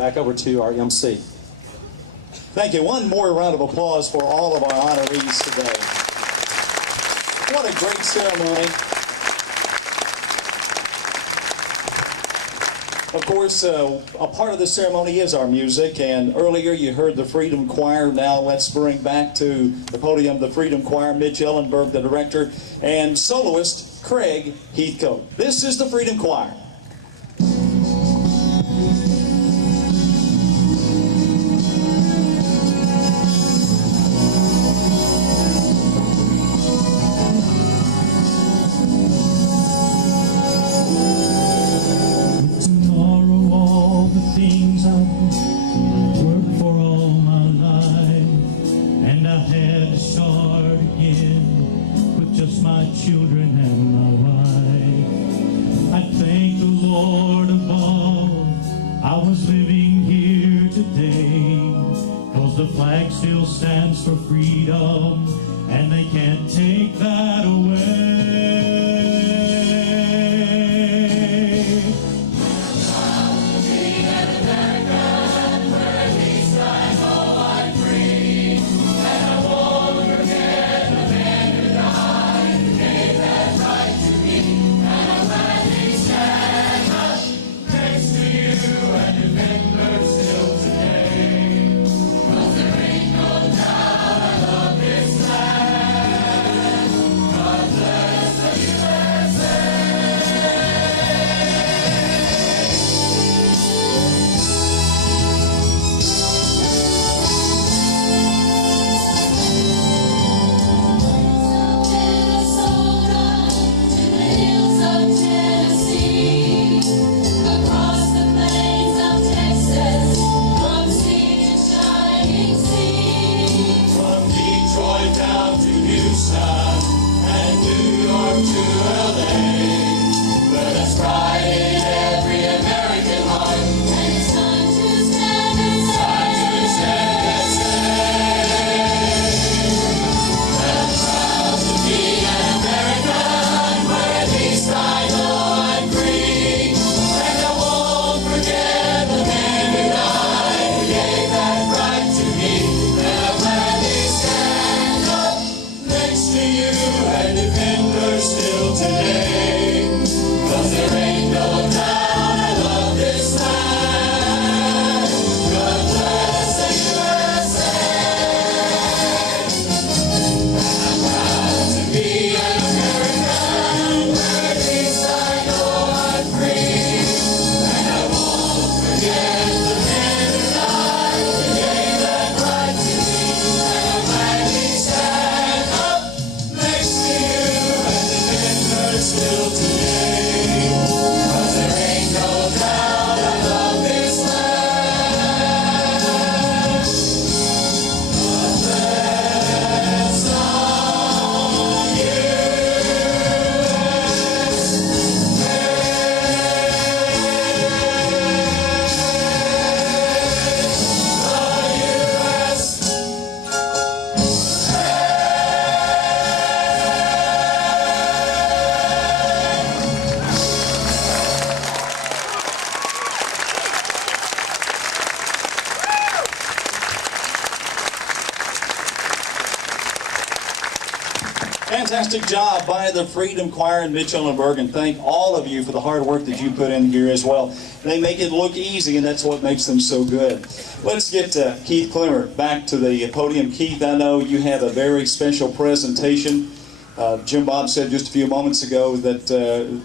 Back over to our MC. Thank you. One more round of applause for all of our honorees today. What a great ceremony. Of course, a part of the ceremony is our music, and earlier you heard the Freedom Choir. Now let's bring back to the podium the Freedom Choir, Mitch Ellenberg, the director, and soloist Craig Heathcote. This is the Freedom Choir. Still stands for freedom, and they can't take that away. Fantastic job by the Freedom Choir and Mitch Ellenberg, and thank all of you for the hard work that you put in here as well. They make it look easy, and that's what makes them so good. Let's get Keith Clemmer back to the podium. Keith, I know you have a very special presentation. Jim Bob said just a few moments ago that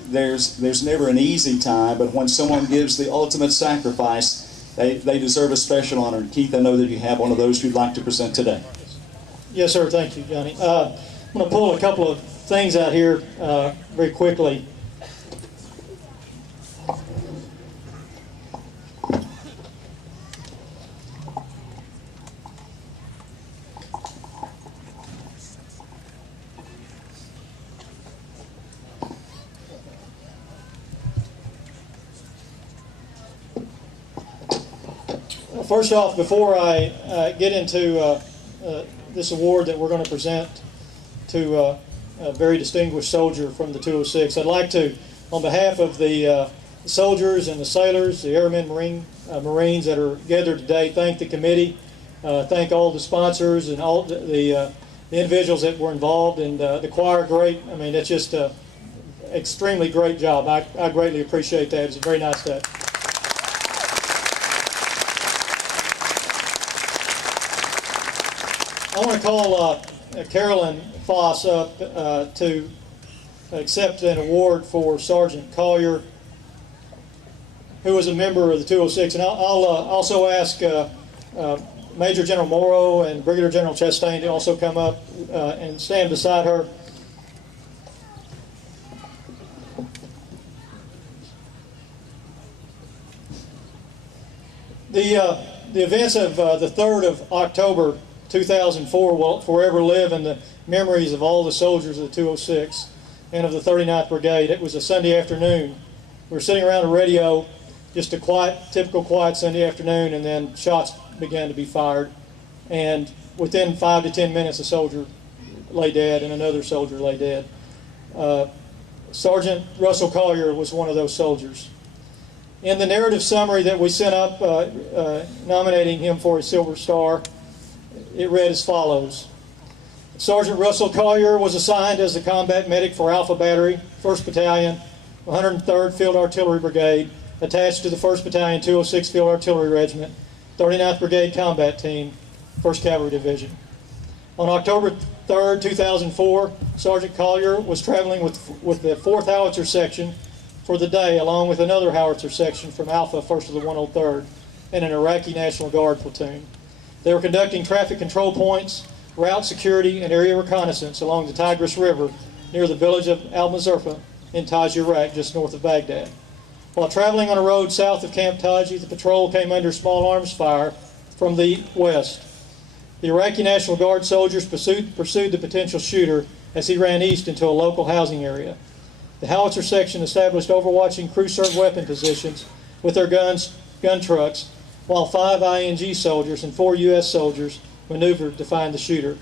there's never an easy time, but when someone gives the ultimate sacrifice, they deserve a special honor. And Keith, I know that you have one of those you'd like to present today. Yes, sir. Thank you, Johnny. I'm going to pull a couple of things out here very quickly. First off, before I get into this award that we're going to present to a very distinguished soldier from the 206, I'd like to, on behalf of the soldiers and the sailors, the airmen, Marines that are gathered today. Thank the committee. Thank all the sponsors and all the individuals that were involved, and the choir. Great. I mean, it's just an extremely great job. I greatly appreciate that. It was a very nice day. I want to call Carolyn Foss up to accept an award for Sergeant Collier, who was a member of the 206. And I'll also ask Major General Morrow and Brigadier General Chastain to also come up and stand beside her. The events of the 3rd of October 2004 will forever live in the memories of all the soldiers of the 206 and of the 39th Brigade. It was a Sunday afternoon. We were sitting around a radio, just a quiet, typical quiet Sunday afternoon, and then shots began to be fired. And within 5 to 10 minutes, a soldier lay dead and another soldier lay dead. Sergeant Russell Collier was one of those soldiers. In the narrative summary that we sent up nominating him for a Silver Star, it read as follows. Sergeant Russell Collier was assigned as a combat medic for Alpha Battery, 1st Battalion, 103rd Field Artillery Brigade, attached to the 1st Battalion, 206 Field Artillery Regiment, 39th Brigade Combat Team, 1st Cavalry Division. On October 3rd, 2004, Sergeant Collier was traveling with the 4th Howitzer Section for the day, along with another Howitzer Section from Alpha, 1st of the 103rd, and an Iraqi National Guard platoon. They were conducting traffic control points, route security, and area reconnaissance along the Tigris River near the village of Al-Mazurfa in Taji, Iraq, just north of Baghdad. While traveling on a road south of Camp Taji, the patrol came under small arms fire from the west. The Iraqi National Guard soldiers pursued the potential shooter as he ran east into a local housing area. The Howitzer Section established overwatching crew-served weapon positions with their gun trucks, while 5 ING soldiers and 4 U.S. soldiers maneuvered to find the shooter.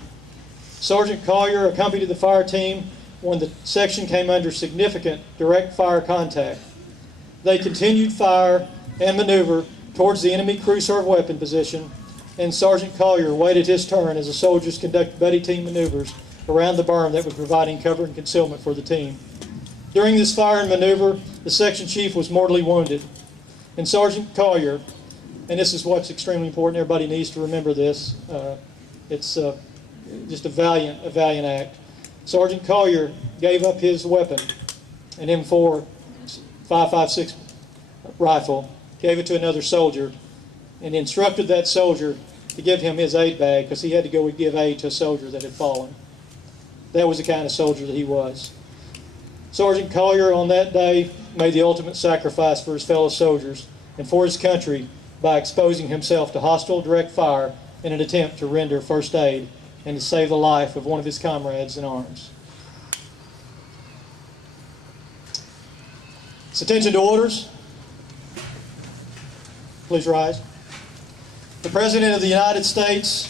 Sergeant Collier accompanied the fire team when the section came under significant direct fire contact. They continued fire and maneuver towards the enemy crew-served weapon position, and Sergeant Collier waited his turn as the soldiers conducted buddy team maneuvers around the berm that was providing cover and concealment for the team. During this fire and maneuver, the section chief was mortally wounded, and Sergeant Collier, and this is what's extremely important, everybody needs to remember this, it's just a valiant act. Sergeant Collier gave up his weapon, an M4 5.56 rifle, gave it to another soldier, and instructed that soldier to give him his aid bag because he had to go and give aid to a soldier that had fallen. That was the kind of soldier that he was. Sergeant Collier on that day made the ultimate sacrifice for his fellow soldiers and for his country by exposing himself to hostile direct fire in an attempt to render first aid and to save the life of one of his comrades in arms. Attention to orders. Please rise. The President of the United States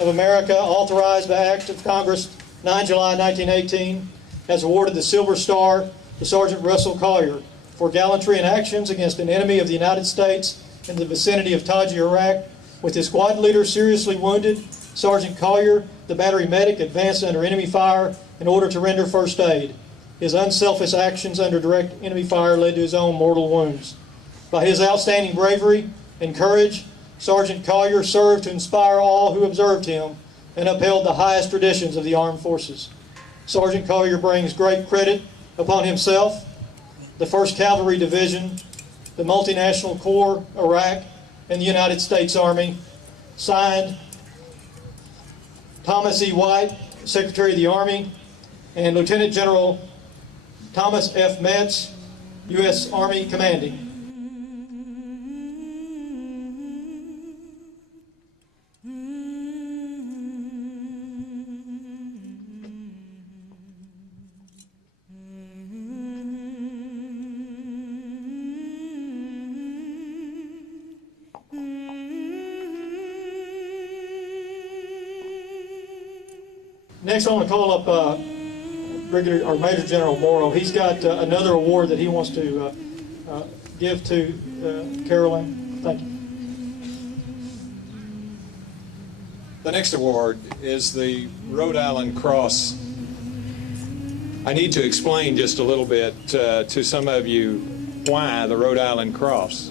of America, authorized by Act of Congress 9 July 1918, has awarded the Silver Star to Sergeant Russell Collier for gallantry and actions against an enemy of the United States in the vicinity of Taji, Iraq. With his squad leader seriously wounded, Sergeant Collier, the battery medic, advanced under enemy fire in order to render first aid. His unselfish actions under direct enemy fire led to his own mortal wounds. By his outstanding bravery and courage, Sergeant Collier served to inspire all who observed him and upheld the highest traditions of the armed forces. Sergeant Collier brings great credit upon himself, the 1st Cavalry Division, the Multinational Corps, Iraq, and the United States Army. Signed, Thomas E. White, Secretary of the Army, and Lieutenant General Thomas F. Metz, U.S. Army Commanding. Next, I want to call up Brigadier or Major General Morrow. He's got another award that he wants to give give to Carolyn. Thank you. The next award is the Rhode Island Cross. I need to explain just a little bit to some of you why the Rhode Island Cross.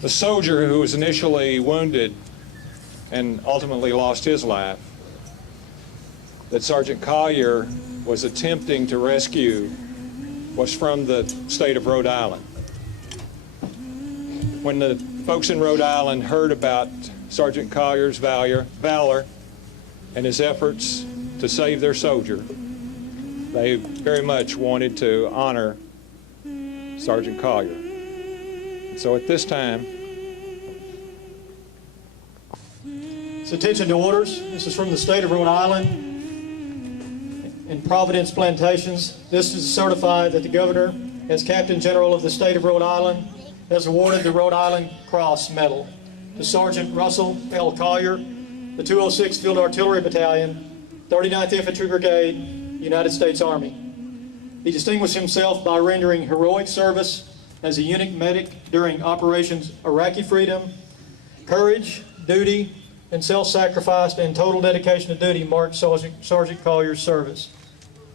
The soldier who was initially wounded and ultimately lost his life, that Sergeant Collier was attempting to rescue, was from the state of Rhode Island. When the folks in Rhode Island heard about Sergeant Collier's valor and his efforts to save their soldier, they very much wanted to honor Sergeant Collier. So at this time, It's attention to orders. This is from the state of Rhode Island in Providence Plantations. This is certified that the governor, as Captain General of the state of Rhode Island, has awarded the Rhode Island Cross Medal to Sergeant Russell L. Collier, the 206th Field Artillery Battalion, 39th Infantry Brigade, United States Army. He distinguished himself by rendering heroic service as a unit medic during Operations Iraqi Freedom. Courage, duty, and self-sacrifice and total dedication to duty marked Sergeant Collier's service.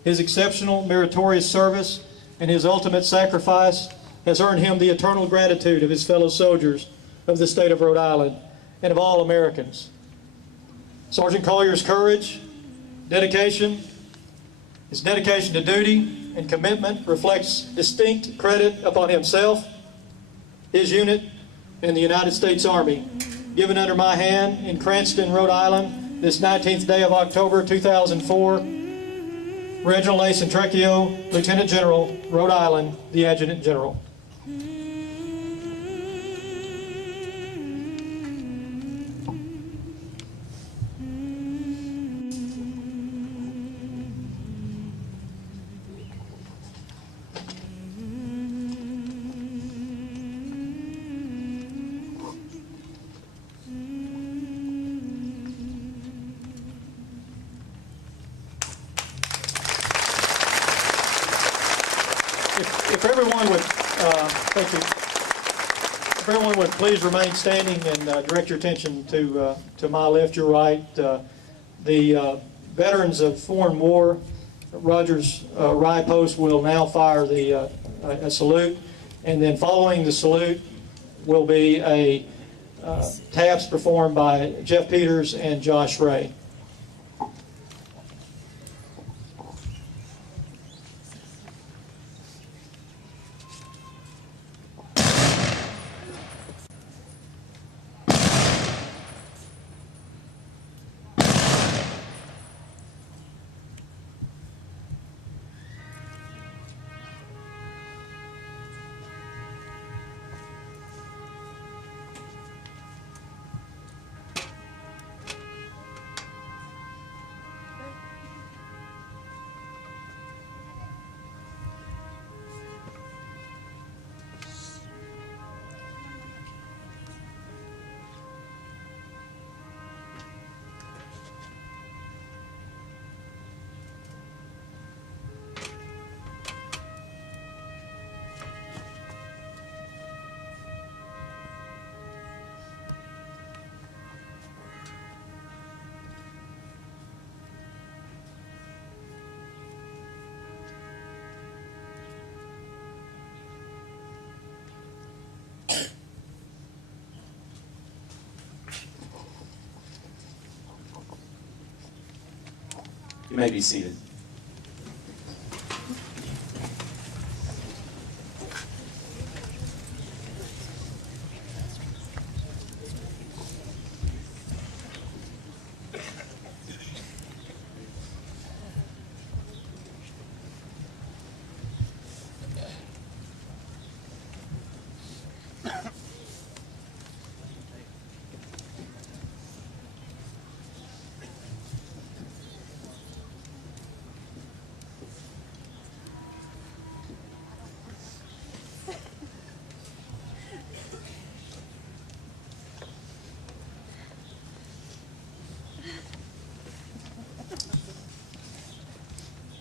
His exceptional meritorious service and his ultimate sacrifice has earned him the eternal gratitude of his fellow soldiers of the state of Rhode Island and of all Americans. Sergeant Collier's courage, dedication, his dedication to duty and commitment reflects distinct credit upon himself, his unit, and the United States Army. Given under my hand in Cranston, Rhode Island, this 19th day of October 2004, Reginald A. Centrecchio, Lieutenant General, Rhode Island, the Adjutant General. If everyone would, thank you. If everyone would please remain standing and direct your attention to my left, your right. The veterans of foreign war, Rogers Rye Post, will now fire a salute, and then following the salute will be a taps performed by Jeff Peters and Josh Ray. You may be seated.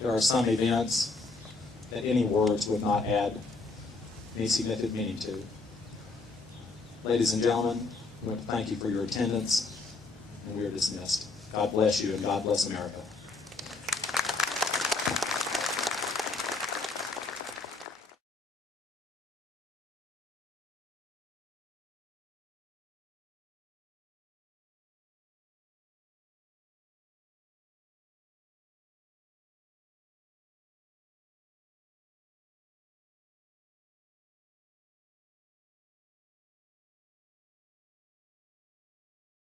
There are some events that any words would not add any significant meaning to. Ladies and gentlemen, we want to thank you for your attendance, and we are dismissed. God bless you, and God bless America.